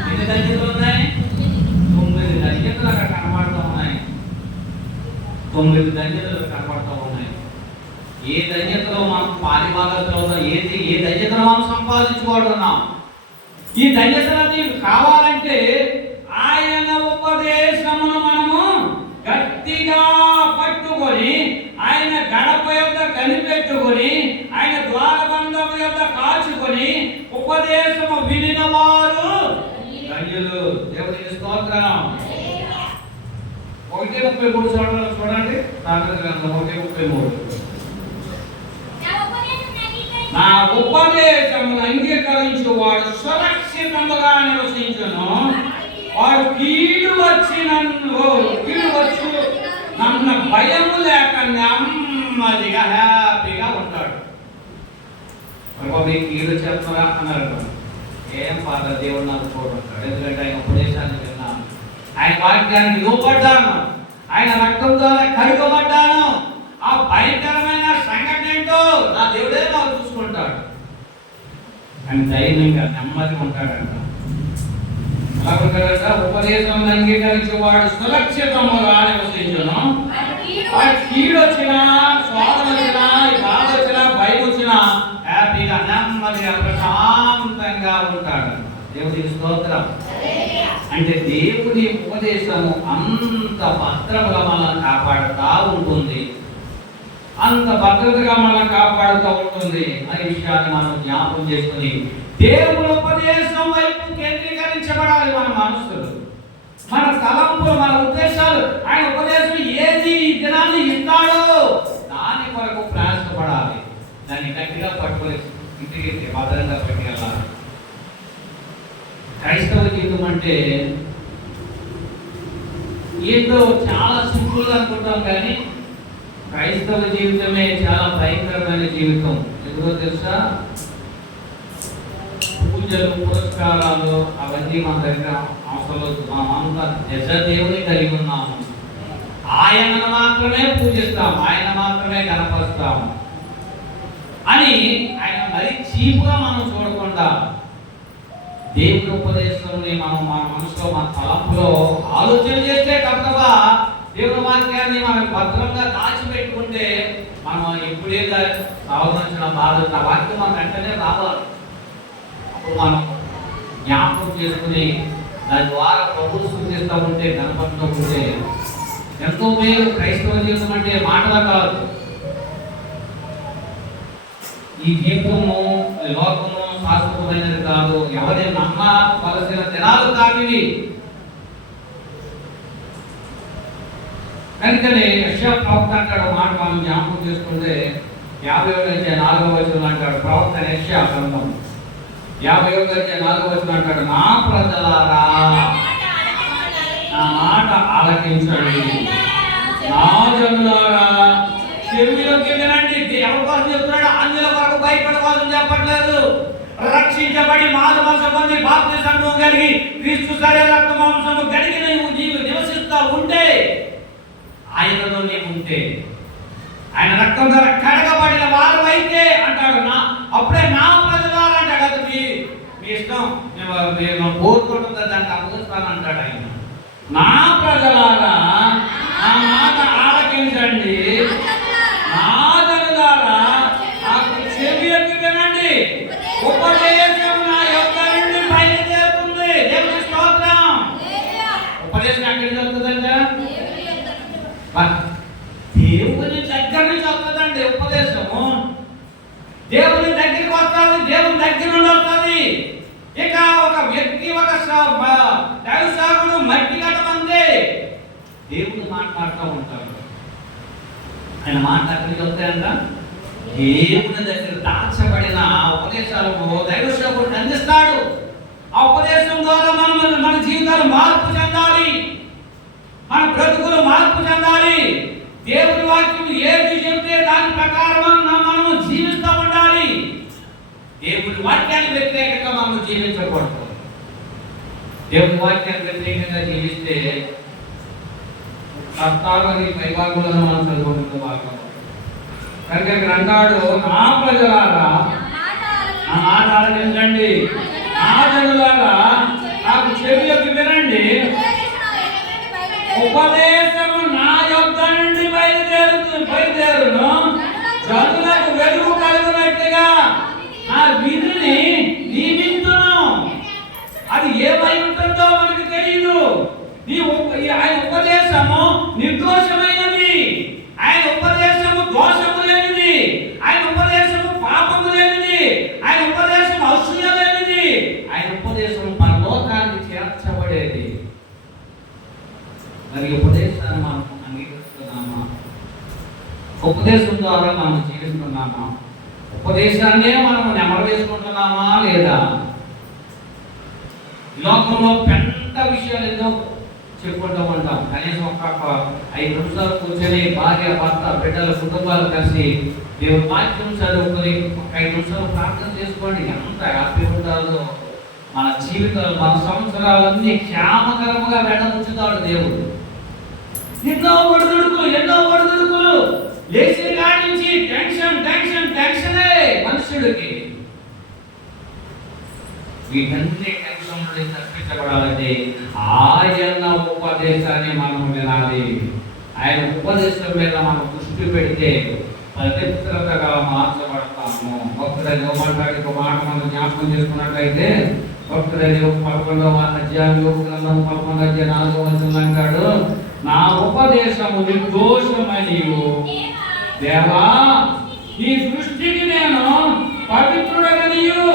ఎన్ని ధన్యతలు ఉన్నాయి? 9 ధన్యతలు అక్కడ కనబడుతూ ఉన్నాయి. 9 ధన్యతలు కనబడుతూ ఉన్నాయి. ఏ ధన్యతలో మనం పారిభాగస్తులు అవుతాం? ఏ ధన్యతను మనం సంపాదించుకోవడం? ఈ ధన్యతలన్నీ కావాలంటే ఆయన ఉపదేశమును మనము గట్టిగా పట్టుకొని, ఆయన గడప యొక్క కనిపెట్టుకొని, ఆయన ద్వారబంధము యొక్క కాచుకొని, ఉపదేశము వినిన వారు ధన్యులు. దేవునికి స్తోత్రం. 1:33 చూడండి. 1:33, నా ఉపదేశమును అంగీకరించు వాడు సురక్షితముగా నివసించును, వాడు కీడు వచ్చి నన్ను భయము లేక నెమ్మదిగా హ్యాపీగా ఉంటాడు. మీకు కీడు చెప్తారా అన్నారు. ఏం ఫాదర్, దేవుడు నాకు చూడంటాడు. ఎందుకంటే ఆయన ఉపదేశాన్ని విన్నాను, ఆయన వాక్యానికి లోపడ్డాను, ఆయన రక్తం ద్వారా కడుగబడ్డాను. ఆ భయంకరమైన సంఘటన ఏంటో నా దేవుడే నాకు చూసుకుంటాడు అని ధైర్యంగా నెమ్మదిగా ఉంటాడంట. ఉపదేశం అంగీకరించేవాడు సురక్షితముగా నివసించును, కీడు వచ్చినా, స్వాదం వచ్చినా, బాధ వచ్చినా, భయం వచ్చినా హ్యాపీగా నెమ్మదిగా ప్రశాంతంగా ఉంటాడు. దేవుడికి స్తోత్రం. అంటే దేవుని ఉపదేశము అంత అంత భద్రతగా మనల్ని కాపాడుతూ ఉంటుంది, అంత భద్రతగా మనల్ని కాపాడుతూ ఉంటుంది అనే విషయాన్ని మనం జ్ఞాపకం చేసుకుని దేవుని ఉపదేశం వైపు కేంద్రీకరించబడాలి. మన మనసులు, మన తలంపులు, మన ఉద్దేశాలు, ఆయన ఉపదేశం ఏది ఈ దినాన్ని ఇస్తాడో దాని కొరకు ప్రయాసపడాలి. దాన్ని గట్టిగా పట్టుకొని ఇంటికి భద్రంగా పట్టుకెళ్ళాలి. క్రైస్తవ జీవితం అంటే ఏదో చాలా సింపుల్గా అనుకుంటాం, కానీ క్రైస్తవ జీవితమే చాలా భయంకరమైన జీవితం. ఎందుకో తెలుసా? పూజలు, పురస్కారాలు అవన్నీ మన దగ్గర అవసరం లేదు. మనమంతా నిజ దేవుని కలిగి ఉన్నాము. ఆయనను మాత్రమే పూజిస్తాం, ఆయన మాత్రమే కనపరుస్తాం అని ఆయన మరీ చీపుగా మనం చూడకుండా దేవుని ఉపదేశాన్ని మనం మన మనసులో, మన తలంపులో ఆలోచన చేస్తే తప్పగా దేవుని వాక్యాన్ని మనం భద్రంగా దాచిపెట్టుకుంటే మనం ఎప్పుడే సావరించిన బాధ ఆ వాక్యం మన వెంటనే రావాలి. అప్పుడు మనం జ్ఞాపకం చేసుకుని దాని ద్వారా ప్రభువు సూచిస్తూ ఉంటే, కనపడుతూ ఉంటే ఎంతో మేలు. క్రైస్తవ జీవితం అంటే మాటల కాదు. ఈ జీవితము, లోకము శాశ్వతమైనది కాదు. ఎవరి నమ్మవలసిన దినాలు కానివి. కనుకనే యెషయా ప్రవక్త అంటాడు మాట మనం జ్ఞాపకం చేసుకుంటే 51:4 అంటాడు ప్రవక్త యెషయా గ్రంథం 51:4 అంటాడు, నా ప్రజలారా నా మాట ఆలకించండి, నా జనులారా చెవిలోకి వినండి. ఎవరి కోసం చెప్తున్నాడు? అన్యుల కొరకు భయపడవాలని చెప్పట్లేదు. రక్షించబడి మారు మనసు పొంది బాప్తిస్మం కలిగి క్రీస్తు శరీర రక్త మాంసము కలిగి నీవు నివసిస్తూ ఉంటే, ఆయనలో నీవు ఉంటే, ఆయన రక్తం ద్వారా కడగబడిన వారు అయితే అంటాడు, నా అప్పుడే నా ప్రజలారా అంటాడు. అది మీ ఇష్టం, మేము కోరుకుంటుందా దాన్ని అప్పగిస్తాను అంటాడు ఆయన. నా ప్రజలారా నా మాట ఆలకించండి, నా జనులారా నాకు చెవియొగ్గి వినండి. ఉపదేశం నా యొద్ద నుండి బయలుదేరుతుంది. దేవుని స్తోత్రం. ఉపదేశం ఎక్కడి నుంచి వస్తుందంట? దేవుని దగ్గర నుంచి వస్తుందండి ఉపదేశము. దేవుని దగ్గరికి వస్తుంది, దేవుని దగ్గర నుండి వస్తుంది. ఇక ఒక వ్యక్తి, ఒక దైవసేవకుడు మట్టి కట్టమంది దేవుడు మాట్లాడుతూ ఉంటాడు. ఆయన మాట్లాడుతూ వస్తాయంట. దేవుని దగ్గర దాచబడిన ఉపదేశాలను దైవసేవకుడు అందిస్తాడు. ఆ ఉపదేశం ద్వారా మన జీవితాలు మార్పు చెందాలి, మన బ్రతుకులు మార్పు చెందాలి. దేవుని వాక్యం ఏది చెప్తే దాని ప్రకారం మనము జీవిస్తూ ఉండాలి. దేవుని వాక్యాన్ని వ్యతిరేకంగా మనం జీవించకూడదు. దేవుని వాక్యాన్ని వ్యతిరేకంగా జీవిస్తే కర్తాలని పైభాగంలో మనం చదువుకుంటున్న భాగం. కనుక ఇక్కడ అంటాడు, నా ప్రజలారా నా మాట ఆలకించండి, నా జనులారా నాకు చెవిలోకి వినండి. ఉపదేశము నా యొద్ద నుండి బయలుదేరును, జనులకు వెలుగు కలుగునట్టుగా నా విధిని నియమించును. అది ఏమై ఉంటుందో మనకు తెలియదు. ఆయన ఉపదేశము నిర్దోషమైనది, ఆయన ఉపదేశము దోషము లేనిది, ఆయన ఉపదేశము పాపము లేనిది, ఆయన ఉపదేశం అసూయ లేనిది, ఆయన ఉపదేశం పరలోకానికి చేర్చబడేది. మరి ఉపదేశాన్ని మనం అంగీకరిస్తున్నామా? ఉపదేశం ద్వారా మనం జీవిస్తున్నామా? ఉపదేశాన్నే మనం నెమరు వేసుకుంటున్నామా లేదా? లోకంలో పెద్ద విషయాలు ఏదో చెప్పుకుంటూ ఉంటాం. కనీసం ఒక 5 నిమిషాలు కూర్చొని భార్య, భర్త, బిడ్డల కుటుంబాలు కలిసి దేవుని వాక్యం చదువుకొని ఒక 5 నిమిషాలు ప్రార్థన చేసుకోండి. ఎంత హ్యాపీ ఉంటారో మన జీవితాలు, మన సంవత్సరాలన్నీ క్షేమకరముగా వెళ్ళముచ్చుతాడు దేవుడు. ఎన్నో ఒడిదుడుకులు లేచిన కాడి నుంచి టెన్షనే మనుషుడికి. వీటన్ని టెన్షన్ నుండి తప్పించబడాలంటే ఆయన ఉపదేశాన్ని మనం వినాలి. ఆయన ఉపదేశం మీద మనం దృష్టి పెడితే పవిత్రతగా మార్చబడతాము. భక్తుడు యోగమంటాడు. ఒక మాట మనం జ్ఞాపకం చేసుకున్నట్లయితే భక్తుడైన 11వ అధ్యాయం యోబు గ్రంథం 11వ అధ్యాయం 4వ వచనంలో అంటాడు, నా ఉపదేశము నిర్దోషమనియు దేవా ఈ దృష్టికి నేను పవిత్రుడననియు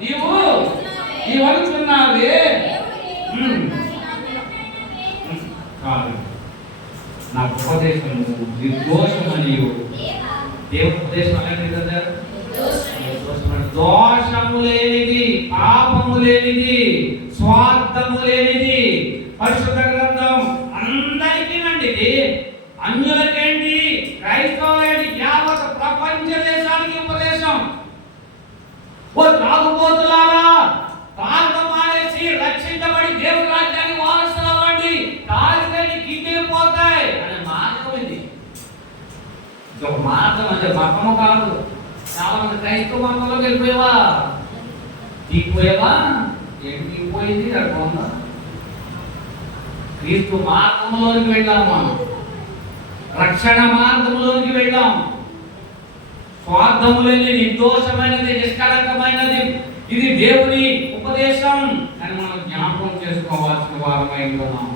నీవు అనుచున్నావే. కాదు, నా ఉపదేశము నిర్దోషమనియు. దేవుని ఉపదేశం అనేది కదా, దోషము లేనిది, పాపము లేనిది, స్వార్థము లేనిది. పరిశుద్ధ గ్రంథం అందరికీ అండి, అన్యులకేంటి, క్రైస్తవులేంటి, యావత్ ప్రపంచ దేశానికి ఉపదేశం. ఓ తాగుబోతులారా, తాగడం మానేసి రక్షించబడి దేవుని రాజ్యానికి వారసులు అవ్వండి, తాగితే కిడ్నీలు పోతాయి అనే మార్గం ఇది. ఇది ఒక మార్గం, అంటే మతము కాదు. చాలా మంది క్రైస్తవ మతంలోకి వెళ్ళిపోయావా, దిగిపోయావా, ఏంటి దిగిపోయింది అర్థం. క్రీస్తు మార్గంలోనికి వెళ్ళాము, మనం రక్షణ మార్గంలోనికి వెళ్ళాం. స్వార్థము లేని, నిర్దోషమైనది, నిష్కళంకమైనది ఇది దేవుని ఉపదేశం అని మనం జ్ఞాపకం చేసుకోవాల్సిన వారమై ఉన్నాం.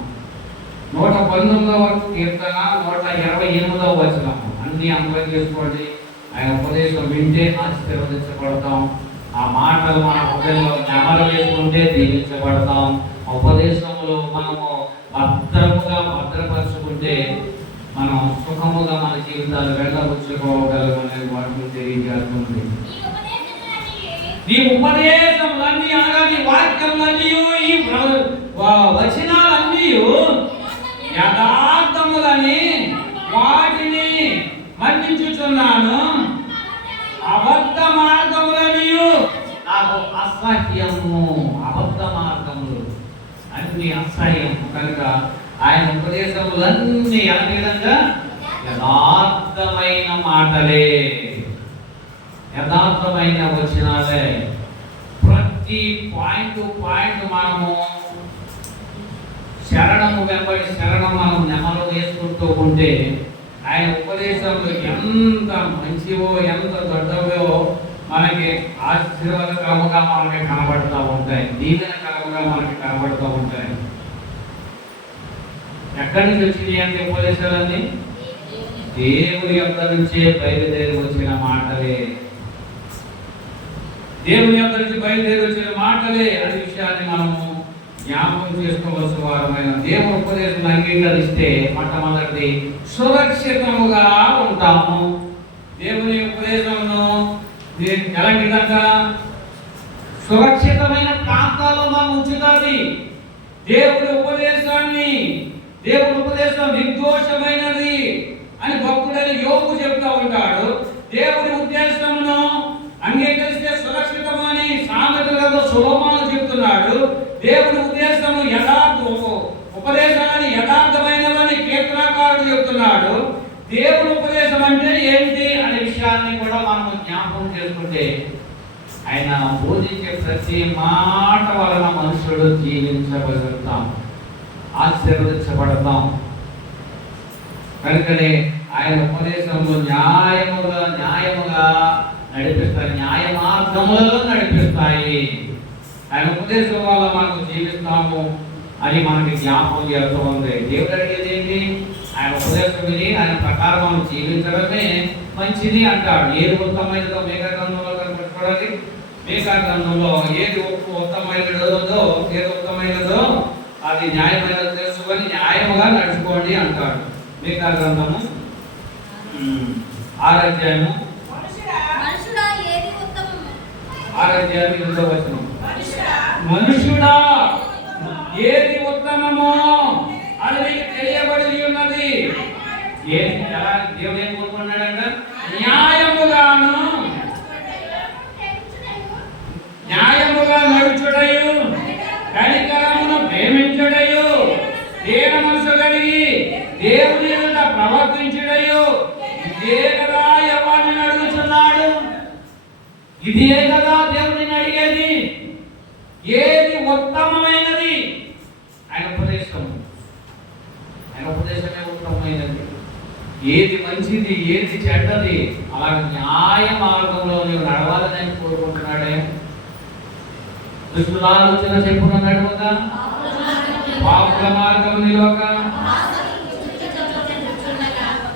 119వ కీర్తన 128వ వచనం అన్ని అమలు చేసుకోండి. ఆయన ఉపదేశం వింటే ఆశీర్వదించబడతాం. ఆ మాటలు మన హృదయంలో నెమరు వేసుకుంటే దీవించబడతాం. ఉపదేశంలో మనము భద్రపరుచుకుంటే మనం సుఖముగా మన జీవితాలు వెళ్ళబుచ్చుకోగలమనే వాటిని తెలియజేస్తుంది. ఈ ఉపదేశములన్నీ అనగా ఈ వాక్యములన్నీ, ఈ వచనాలన్నీ యథార్థములని వాటిని మన్నించుచున్నాను. అబద్ధ మార్గములని నాకు అసహ్యము. అబద్ధ మార్గములు అన్ని అసహ్యం కనుక ఆయన ఉపదేశములన్నీ అనే విధంగా యథార్థమైన మాటలే, యథార్థమైన వచనాలే. ప్రతి పాయింట్ మనము శరణము వెంబడి శరణం మనం నెమలు వేసుకుంటూ ఉంటే ఆయన ఉపదేశంలో ఎంత మంచివో, ఎంత దొడ్డవో మనకి ఆశీర్వాదకరముగా మనకి కనబడుతూ ఉంటాయి, దీవెనకరముగా మనకి కనబడుతూ ఉంటాయి. ఎక్కడి నుంచి వచ్చినాయి అంటే ఉపదేశాలన్నీ దేవుని యొక్క నుంచే బయలుదేరి వచ్చిన మాటలే, దేవుని యొక్క నుంచి బయలుదేరి వచ్చిన మాటలే అనే విషయాన్ని మనము జ్ఞాపకం చేసుకోవాల్సిన వారమైన. దేవుని ఉపదేశం అంగీకరిస్తే మొట్టమొదటి సురక్షితముగా ఉంటాము. దేవుని ఉపదేశంలో ఎలాంటిదంతా సురక్షితమైన ప్రాంతాల్లో మనం ఉంచుతుంది. దేవుని ఉపదేశం నిర్దోషమైనది అని భక్తుడని యోబు చెప్తూ ఉంటాడు. దేవుని ఉద్దేశమును అంగీకరిస్తే సురక్షితమని సామెతలలో సొలొమోను చెప్తున్నాడు. దేవుని ఉద్దేశము ఉపదేశాలని యథార్థమైనవని కీర్తనకారుడు చెప్తున్నాడు. దేవుని ఉపదేశం అంటే ఏంటి అనే విషయాన్ని కూడా మనం జ్ఞాపకం చేసుకుంటే ఆయన బోధించే ప్రతి మాట వలన మనుషుడు జీవించగలుగుతాం, ఆశీర్వదించబడతాం. కనుకనే ఆయన ఉపదేశంలో న్యాయముగా నడిపిస్తాయి, న్యాయ మార్గములలో నడిపిస్తాయి. ఆయన ఉపదేశం వల్ల మనకు జీవిస్తాము అని మనకి జ్ఞాపకం చేస్తూ ఉంది. దేవుడు అడిగేది ఏంటి? ఆయన ఉపదేశం విని ఆయన ప్రకారం మనం జీవించడమే మంచిది అంటాడు. ఏది ఉత్తమైనదో మేకా గ్రంథంలో కనిపెట్టుకోవడానికి, మేకా గ్రంథంలో ఏది ఉత్తమైనదో అది న్యాయమైనదో తెలుసుకొని న్యాయముగా నడుచుకోండి అంటాడు. మేకా గ్రంథము 6వ అధ్యాయము 8వ వచనం. మనుష్యుడా ఏది ఉత్తమమో అది నీకు తెలియబడి ఉన్నది. దేవుడు ఏం కోరుకున్నాడంట? న్యాయముగా నడుచుడయు, కనికరమును ప్రేమించుడయు, దీన మనసు కలిగి దేవుని ఎదుట ప్రవర్తించుడయు. ఇదే కదా ఎవరిని అడుగుతున్నాడు? ఇదే కదా దేవుడిని అడిగేది. ఏది ఉత్తమమైనది? ఆయన ఉపదేశమే ఉత్తమమైనది. ఏది మంచిది, ఏది చెడ్డది, అలా న్యాయ మార్గంలో నీవు నడవాలని కోరుకుంటున్నాడే. దుష్టుల ఆలోచన చెప్పున నడవక, పాపుల మార్గం నిలవక.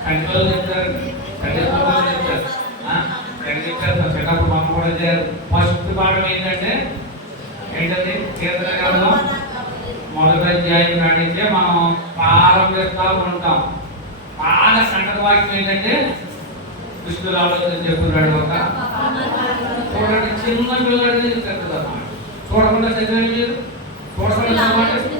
కంట్రోల్ చెప్తారు, చెట్టప్పుడు మనం కూడా చేయాలి. ఫస్ట్ పాఠం ఏంటంటే ఏంటది? కీర్తన గ్రంథం 1వ అధ్యాయం నాటించే మనం ప్రారంభిస్తూ ఉంటాం. బాగా సంగతి వాక్యం ఏంటంటే దుష్టుల ఆలోచన చెప్పున్నాడు. ఒక చూడండి, చిన్న పిల్లడిని చెప్తారు అన్నమాట. చూడకుండా చదివేది లేదు, చూడకుండా చదవండి.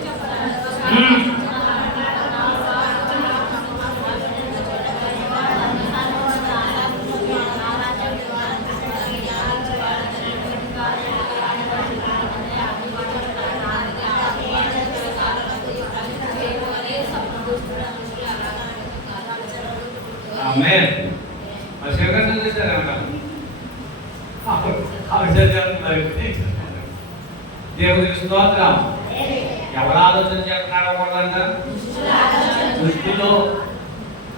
దేవునికి స్తోత్రం. ఎవరు ఆలోచన చెప్పినాడంట?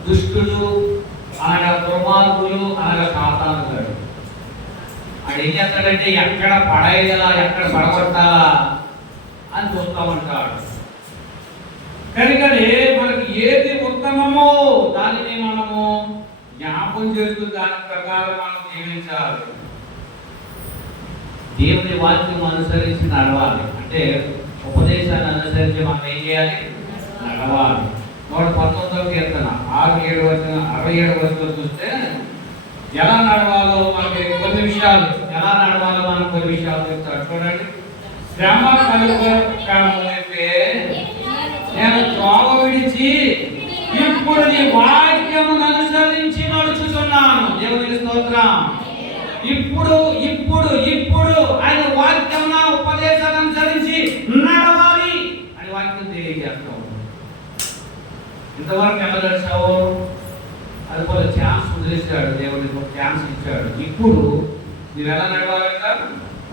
దుష్టులు అనగా దుర్మార్గులు అనగా సాతానుడు. ఆయన ఏం చేస్తాడంటే ఎక్కడ పడేయాలా, ఎక్కడ పడగొట్టాలా అని చూస్తూ ఉంటాడు. కనుకనే మనకి ఏది ఉత్తమమో దానిని మనము జ్ఞాపం చేస్తూ దాని ప్రకారం మనం జీవించాలి. దేవుని వాక్యం అనుసరించి నడవాలి. అంటే ఉపదేశాన్ని అనుసరించి మనం ఏం చేయాలి? నడవాలి. 119వ కీర్తన 6-7 వచనం 67 వచనం చూస్తే ఎలా నడవాలో మనకి కొన్ని విషయాలు చెప్తారు. చూడండి, శ్రమ కలుగుతే నేను త్రోవ విడిచి ఇప్పుడు నీ వాక్యమును అనుసరించి నడుచుతున్నాను. దేవునికి స్తోత్రం. ఇప్పుడు ఆయన వాక్యం ఉపదేశాన్ని అనుసరించి నడవాలి అని వాక్యం తెలియజేస్తాం. ఇంతవరకు ఎలా నడిచావు? அதுபோல ఛాన్స్ వదిలేశాడు, దేవుడికి ఒక ఛాన్స్ ఇచ్చాడు. ఇప్పుడు మీరు ఎలా నడవాలంట?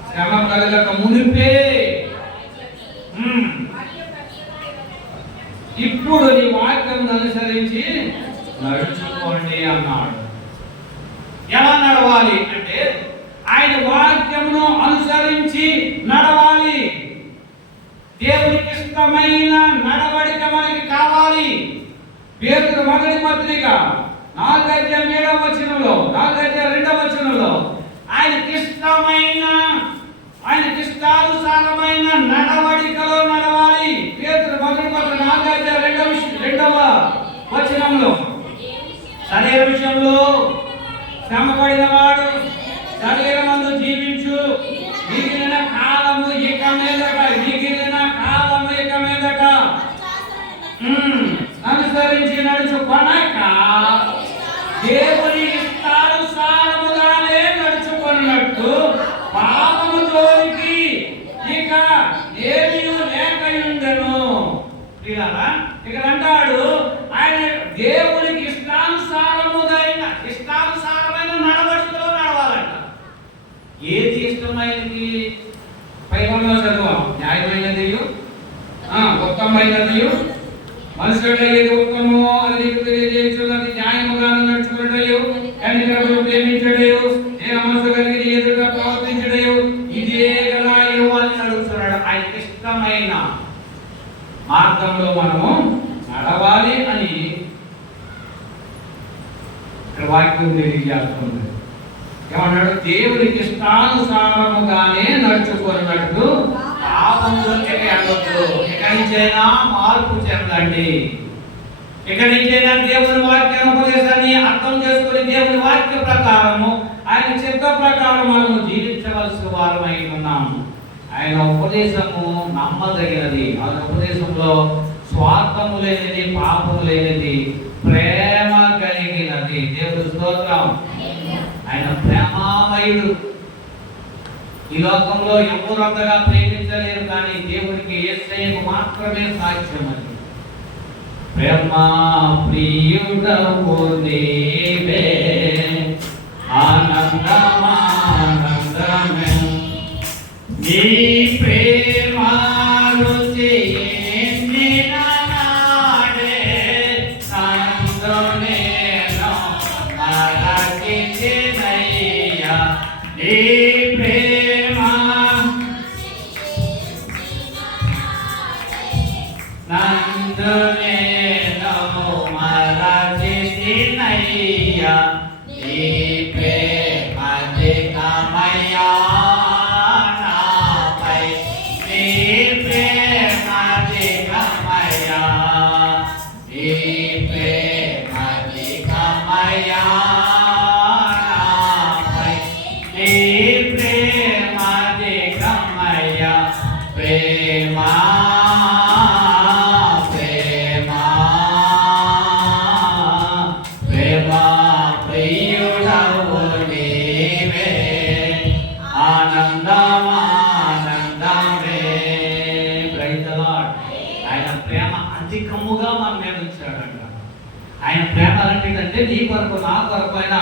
శ్రమ కలగక మునిపే ఇప్పుడు నీ వాక్యం అనుసరించి నడుచుకోండి అన్నాడు. ఎలా నడవాలి అంటే ఆయన వాక్యమును అనుసరించి నడవాలి. దేవునికి ఇష్టమైన నడవడిక మనకి కావాలి. పేతురు మొదటి పత్రిక 4:7 వచనంలో 4:2 వచనంలో ఆయనకి ఇష్టానుసారమైన నడవడికలో నడవాలి. పేతురు మొదటి పత్రిక 4:2 వచనంలో శరీర విషయంలో శ్రమపడిన వాడు శరీరమందు జీవించు, మిగిలిన కాలము ఇక మీదట అనుసరించి నడుచుకొనక దేవుని ఇష్టానుసారముగానే నడుచుకున్నట్టు పాపము జోలికి ఇక ఏమీ లేకయుండెను. ఇక్కడ అంటాడు ఆయన దేవునికి ఇష్టానుసారమైన నడవడికలో నడవాలంట. ఏది ఇష్టమైనది? పైన చదువు. న్యాయమైనది, ఉత్తమమైనది, మనుషుడు ఏది ఉత్తమో అది నీకు తెలియజేస్తున్నది. న్యాయముగాను నడుచుకున్నటయు, కనికరమును ప్రేమించడయు, మనసు కలిగి ఎదురుగా ప్రవర్తించడయు ఇదే గల అని నడుస్తున్నాడు. ఆయనకి ఇష్టమైన మార్గంలో మనము నడవాలి అని వాక్యం తెలియజేస్తుంది. ఏమన్నాడు? దేవునికి ఇష్టానుసారముగానే నడుచుకున్నట్టు పాపంలోకి వెళ్ళొద్దు. ఎక్కడి నుంచైనా మార్పు చెందండి. ఎక్కడి నుంచైనా దేవుని వాక్య ఉపదేశాన్ని అర్థం చేసుకుని దేవుని వాక్య ప్రకారము ఆయన చిత్త ప్రకారం మనము జీవించవలసిన వారమై ఉన్నాము. ఆయన ఉపదేశము నమ్మదగినది. ఆయన ఉపదేశంలో స్వార్థము లేనిది, పాపము లేనిది, ప్రేమ కలిగినది. దేవుడు స్తోత్రం. ఆయన ప్రేమామయుడు. ఈ లోకంలో ఎవరు అంతగా ప్రేమించలేరు, కానీ దేవుడికి యేసయ్యకు మాత్రమే సాక్ష్యం. అది ప్రేమ ప్రియుడవు నీవే, ఆనందమానందమే నీ ప్రేమ రుచి నినాడే సందోనేనో అలాకినయ్యా. నీ ప్రేమ ఆయన ప్రేమ అలాంటిదంటే నీ కొరకు నా కొరకు ఆయన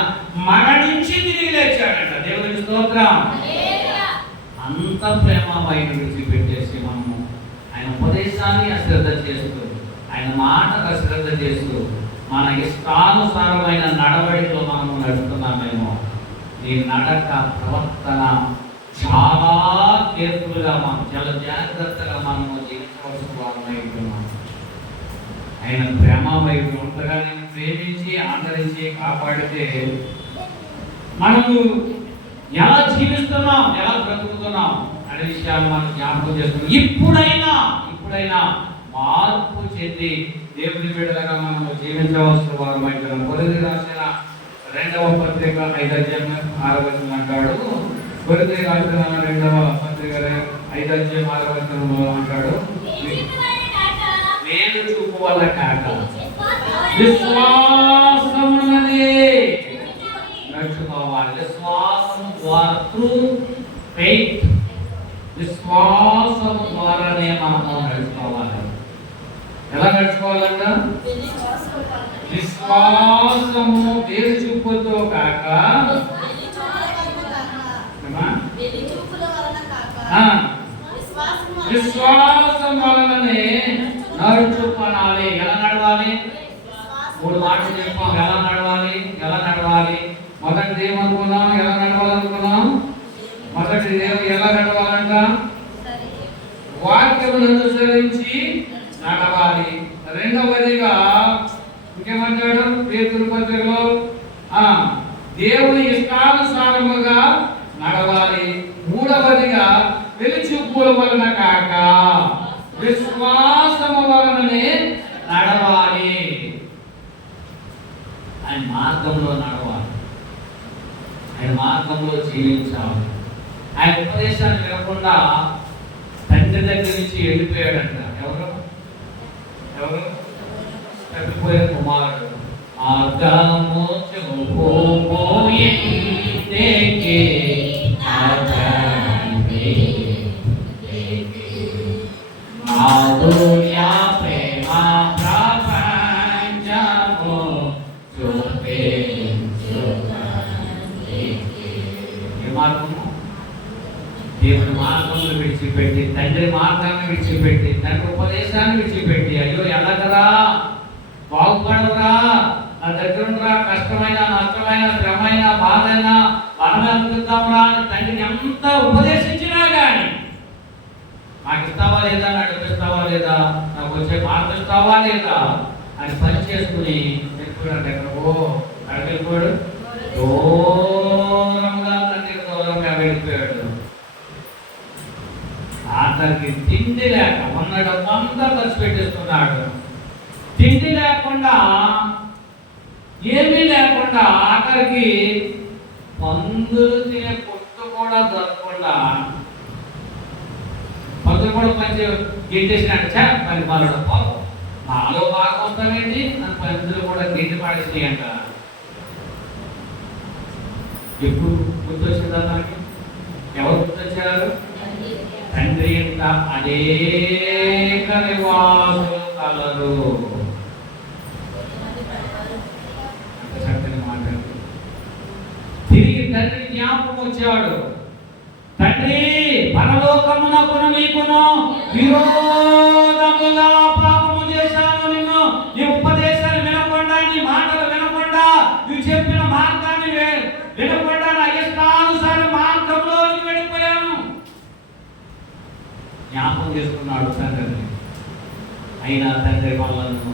మరణించి తిరిగి లేచాడంట. దేవునికి స్తోత్రం. అంత ప్రేమ బయట విడిచిపెట్టేసి మనము ఆయన ఉపదేశాన్ని అశ్రద్ధ చేస్తూ, ఆయన మాటకు అశ్రద్ధ చేస్తూ, మన ఇష్టానుసారమైన నడవడిలో మనము నడుస్తున్నామేమో. నీ నడక ప్రవర్తన చాలా కేర్ఫుల్గా మనం చాలా జాగ్రత్తగా మనము జీవించవలసిన వారమై ఉంటున్నాం. ఆయన ప్రేమమయుడు అంతగా నేను ప్రేమించి ఆదరించి కాపాడితే మనము ఎలా జీవిస్తున్నాం, ఎలా బ్రతుకుతున్నాం అనే విషయాలు మనం జ్ఞాపకం చేస్తున్నాం. ఇప్పుడైనా మార్పు చెంది దేవుని బిడ్డలుగా మనము జీవించవలసిన వారమై ఉంటున్నాం. కొరింథీయులకు రాసిన 2వ పత్రిక 5:6 అంటాడు. కొరింథీయులకు రాసిన 2వ పత్రిక 5:6 అంటాడు, మేలు చూపు వల్ల కాక విశ్వాసమున్నదే నడుచుకోవాలి. విశ్వాసము ద్వారా, త్రూ ఫెయిత్, విశ్వాసము ద్వారానే మనము నడుచుకోవాలి. ఎలా నడుచుకోవాలంట? విశ్వాసము వేలు చూపుతో కాక విశ్వాసం వలననే నడుచుకోవాలి. ఎలా నడవాలి? 3 మాటలు చెప్పాం. ఎలా నడవాలి? మొదటిది ఏమనుకున్నాం? ఎలా నడవాలనుకున్నాం? మొదటిది ఎలా నడవాలంట? వాక్యమును అనుసరించి నడవాలి. రెండవదిగా ఇంకేమంటాడు పేతురు పత్రికలో? దేవుని ఇష్టానుసారముగా నడవాలి. మూడవదిగా వెలుచూపుల వలన కాక విశ్వాసము వలననే నడవాలి. ఆయన మార్గంలో నడవాలి, ఆయన మార్గంలో జీవించాలి. ఆయన ఉపదేశాన్ని వినకుండా తండ్రి దగ్గర నుంచి వెళ్ళిపోయాడంట. ఎవరు తప్పిపోయిన కుమారుడు. మార్గము చూపుపోయిందేకే మాధుర్య ప్రేమ ప్రపంచము దేవుని మార్గంలో విడిచిపెట్టి, తండ్రి మార్గాన్ని విడిచిపెట్టి, తండ్రి ఉపదేశాన్ని విడిచిపెట్టి, అయ్యో ఎలాగరా, బాగుపడవురా, నా దగ్గర ఉండరా, కష్టమైన నష్టమైన శ్రమైన బాధైనా మనమే అనుకుందాంరా అని తండ్రిని ఎంత ఉపదేశించినా కానీ నాకు ఇస్తావా లేదా, నడిపిస్తావా లేదా, నాకు వచ్చే మార్గం ఇస్తావా లేదా అని పని చేసుకుని వెళ్ళిపోయాడు. ఎక్కడికో వెళ్ళిపోయాడు, దూరంగా తండ్రికి దూరంగా వెళ్ళిపోయాడు. ఆఖరికి తిండి లేక ఉన్న డబ్బంతా ఖర్చు పెట్టేస్తున్నాడు. తిండి లేకుండా, ఏమీ లేకుండా, ఆఖరికి పందులు తినే పొట్టు కూడా దొరకకుండా, పందులు కూడా పంచి గిట్టేసినట్టు పని మాలడు నాలో బాగా వస్తామేంటి అని పందులు కూడా గిట్టి పాడేసినాయి అంట. ఎప్పుడు గుర్తొచ్చిందా మనకి? ఎవరు గుర్తొచ్చారు? తండ్రి యొక్క అనేక నివాసులు కలరు. అంత చక్కని మాట్లాడు. తిరిగి తండ్రి జ్ఞాపకం వచ్చాడు. తండ్రి, పరలోకమునకును నీకును విరోధముగా పాపము చేశాను. నిన్ను నీ ఉపదేశాన్ని వినకుండా, నీ మాటలు వినకుండా, నువ్వు చెప్పిన మార్గాన్ని వినకుండా నా ఇష్టానుసార మార్గంలో వెళ్ళిపోయాను. జ్ఞాపకం చేసుకున్నాడు తండ్రిని. అయినా తండ్రి వాళ్ళను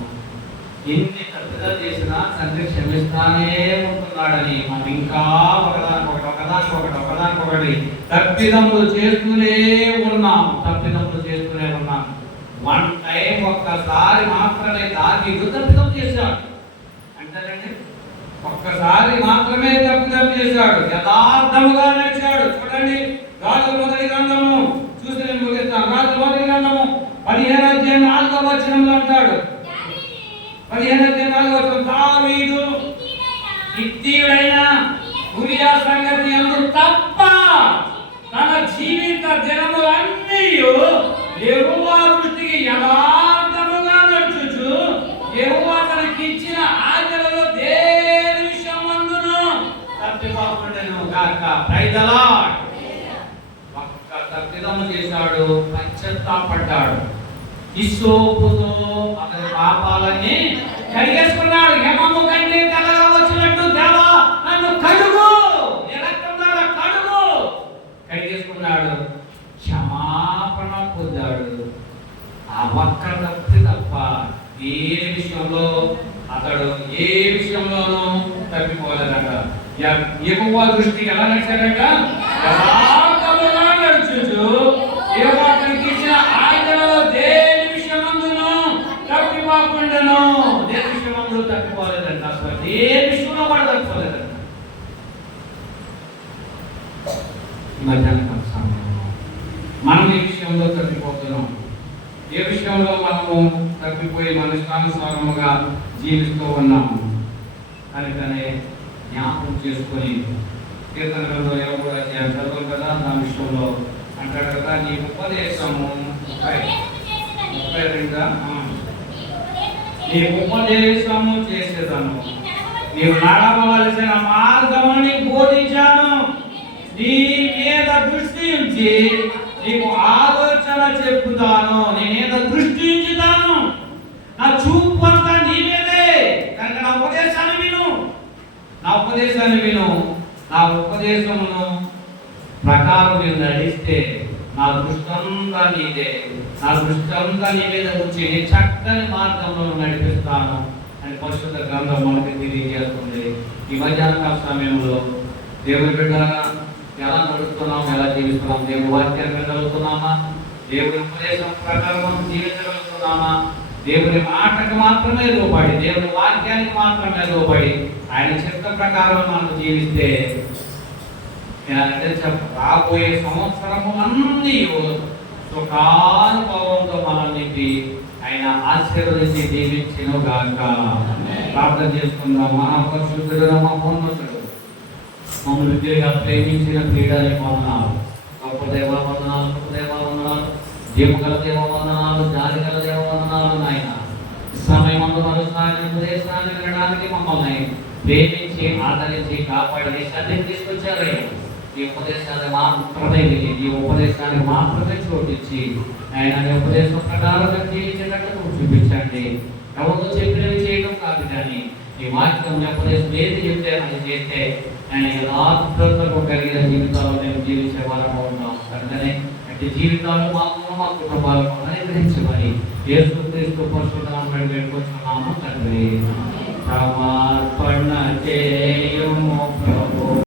ఎన్ని తప్పుదాలు చేసినా తండ్రి క్షమిస్తానే ఉంటున్నాడని మనం ఇంకా ఒకదానికొకటి తప్పిదములు చేస్తూనే ఉన్నాం. వన్ టైం ఒక్కసారి మాత్రమే దావీదు తప్పిదం చేశాడు అంటారండి. ఒక్కసారి మాత్రమే తప్పిదం చేశాడు, యథార్థముగా నడిచాడు. చూడండి, రాజుల మొదటి గ్రంథము చూసి నేను ముగిస్తాను. రాజుల మొదటి గ్రంథము 15:4 అంటాడు. 15:4 దావీదు హిత్తీయుడైన ఉరియా సంగతి యందు తప్ప తన జీవిత దినములన్నీ యెహోవా దృష్టికి యథార్థముగా నడుచుచు యెహోవా తనకిచ్చిన గాక. Praise the lord. ఒక్క తప్పిదము చేశాడు, పశ్చాత్తాపడ్డాడు, హిస్సోపుతో అతని పాపాలన్నీ కడిగేసుకున్నాడు. హేమము కంటే తెల్లగా వచ్చినట్టు దేవా నన్ను కడుగు, నీ రక్తం ద్వారా కడుగు. కడిగేసుకున్నాడు, క్షమాపణ పొందాడు. ఆ ఒక్క తప్పి తప్ప ఏ విషయంలో అతడు ఏ విషయంలోనూ తప్పిపోలేదట. యెహోవా దృష్టి ఎలా నడిచాడట? యథార్థముగా నడుచుచు యెహోవాకి ఇచ్చిన ఆజ్ఞలలో దేని విషయమందును తప్పిపోకుండాను. దేని విషయమందు తప్పిపోలేదంట. అసలు ఏ విషయంలో కూడా తప్పిపోలేదంట. మధ్యాహ్నం సమయంలో మనం ఈ విషయంలో తప్పిపోతున్నాం. ఏ విషయంలో మనము తప్పిపోయి మన ఇష్టానుసారముగా జీవిస్తూ ఉన్నాము కనుకనే జ్ఞాపకం చేసుకొని కీర్తన గ్రంథం 23వ అధ్యాయం చదువు కదా, దాని విషయంలో అంటాడు కదా, నీ ఉపదేశము 32 నీ ఉపదేశము చేసేదను, నీవు నడవవలసిన మార్గమును నీకు బోధించాను, నీ మీద దృష్టి ఉంచి నీకు ఆలోచన చెప్పుతాను, నీ మీద దృష్టి ఉంచుతాను, నా చూపు అంతా నీ మీదే. కనుక నా ఉపదేశాన్ని విను, నా ఉపదేశాన్ని విను. నా ఉపదేశమును ప్రకారం నేను నడిస్తే నా దృష్టి అంతా నీదే, నా దృష్టి అంతా నీ మీద ఉంచి నీ చక్కని మార్గంలో నడిపిస్తాను అని పరిశుద్ధ గ్రంథం మనకి తెలియజేస్తుంది. ఈ మధ్యాహ్నకాల సమయంలో దేవుని బిడ్డగా ఎలా నడుస్తున్నాం, ఎలా జీవిస్తున్నాం? దేవుని వాక్యాన్ని వినగలుగుతున్నామా? దేవుని ఉపదేశం ప్రకారం జీవించగలుగుతున్నామా? దేవుని మాటకు మాత్రమే లోబడి, దేవుని వాక్యానికి మాత్రమే లోబడి ఆయన చిత్త ప్రకారం మనం జీవిస్తే రాబోయే సంవత్సరము అన్ని సుఖానుభవంతో మనల్ని ఆయన ఆశీర్వదించి జీవించెను గాక. ప్రార్థన చేసుకుందాం. మహాపరిశుద్ధుడు, మహోన్నతుడు, మమ్మల్ని విద్యగా ప్రేమించిన క్రీడని వందనాలు, గొప్ప దేవ వందనాలు, గొప్ప దేవ వందనాలు, జీవగల దేవ వందనాలు, జాలి గల దేవ వందనాలు. నాయన సమయమందు మరోసారి ఉపదేశాన్ని వినడానికి మమ్మల్ని ప్రేమించి ఆదరించి కాపాడి దేశాన్ని తీసుకొచ్చారు. ఈ ఉపదేశాన్ని మాత్రమే విని, ఈ ఉపదేశానికి మాత్రమే చోటించి ఆయన ఉపదేశం ప్రకారంగా జీవించినట్టు చూపించండి. ఎవరు చెప్పినవి చేయడం కాదు, కానీ ఈ వాక్యం ఉపదేశం ఏది చెప్తే అది చేస్తే ఆయన యథార్థతకు కలిగిన జీవితాలు మేము జీవించే వాళ్ళము ఉన్నాం. కనుకనే అట్టి జీవితాలు మాకు మా కుటుంబాలకు అనుగ్రహించమని యేసుక్రీస్తు పరిశుద్ధ నామములో వేడుకొంచున్నాము తండ్రి. సమర్పణ చే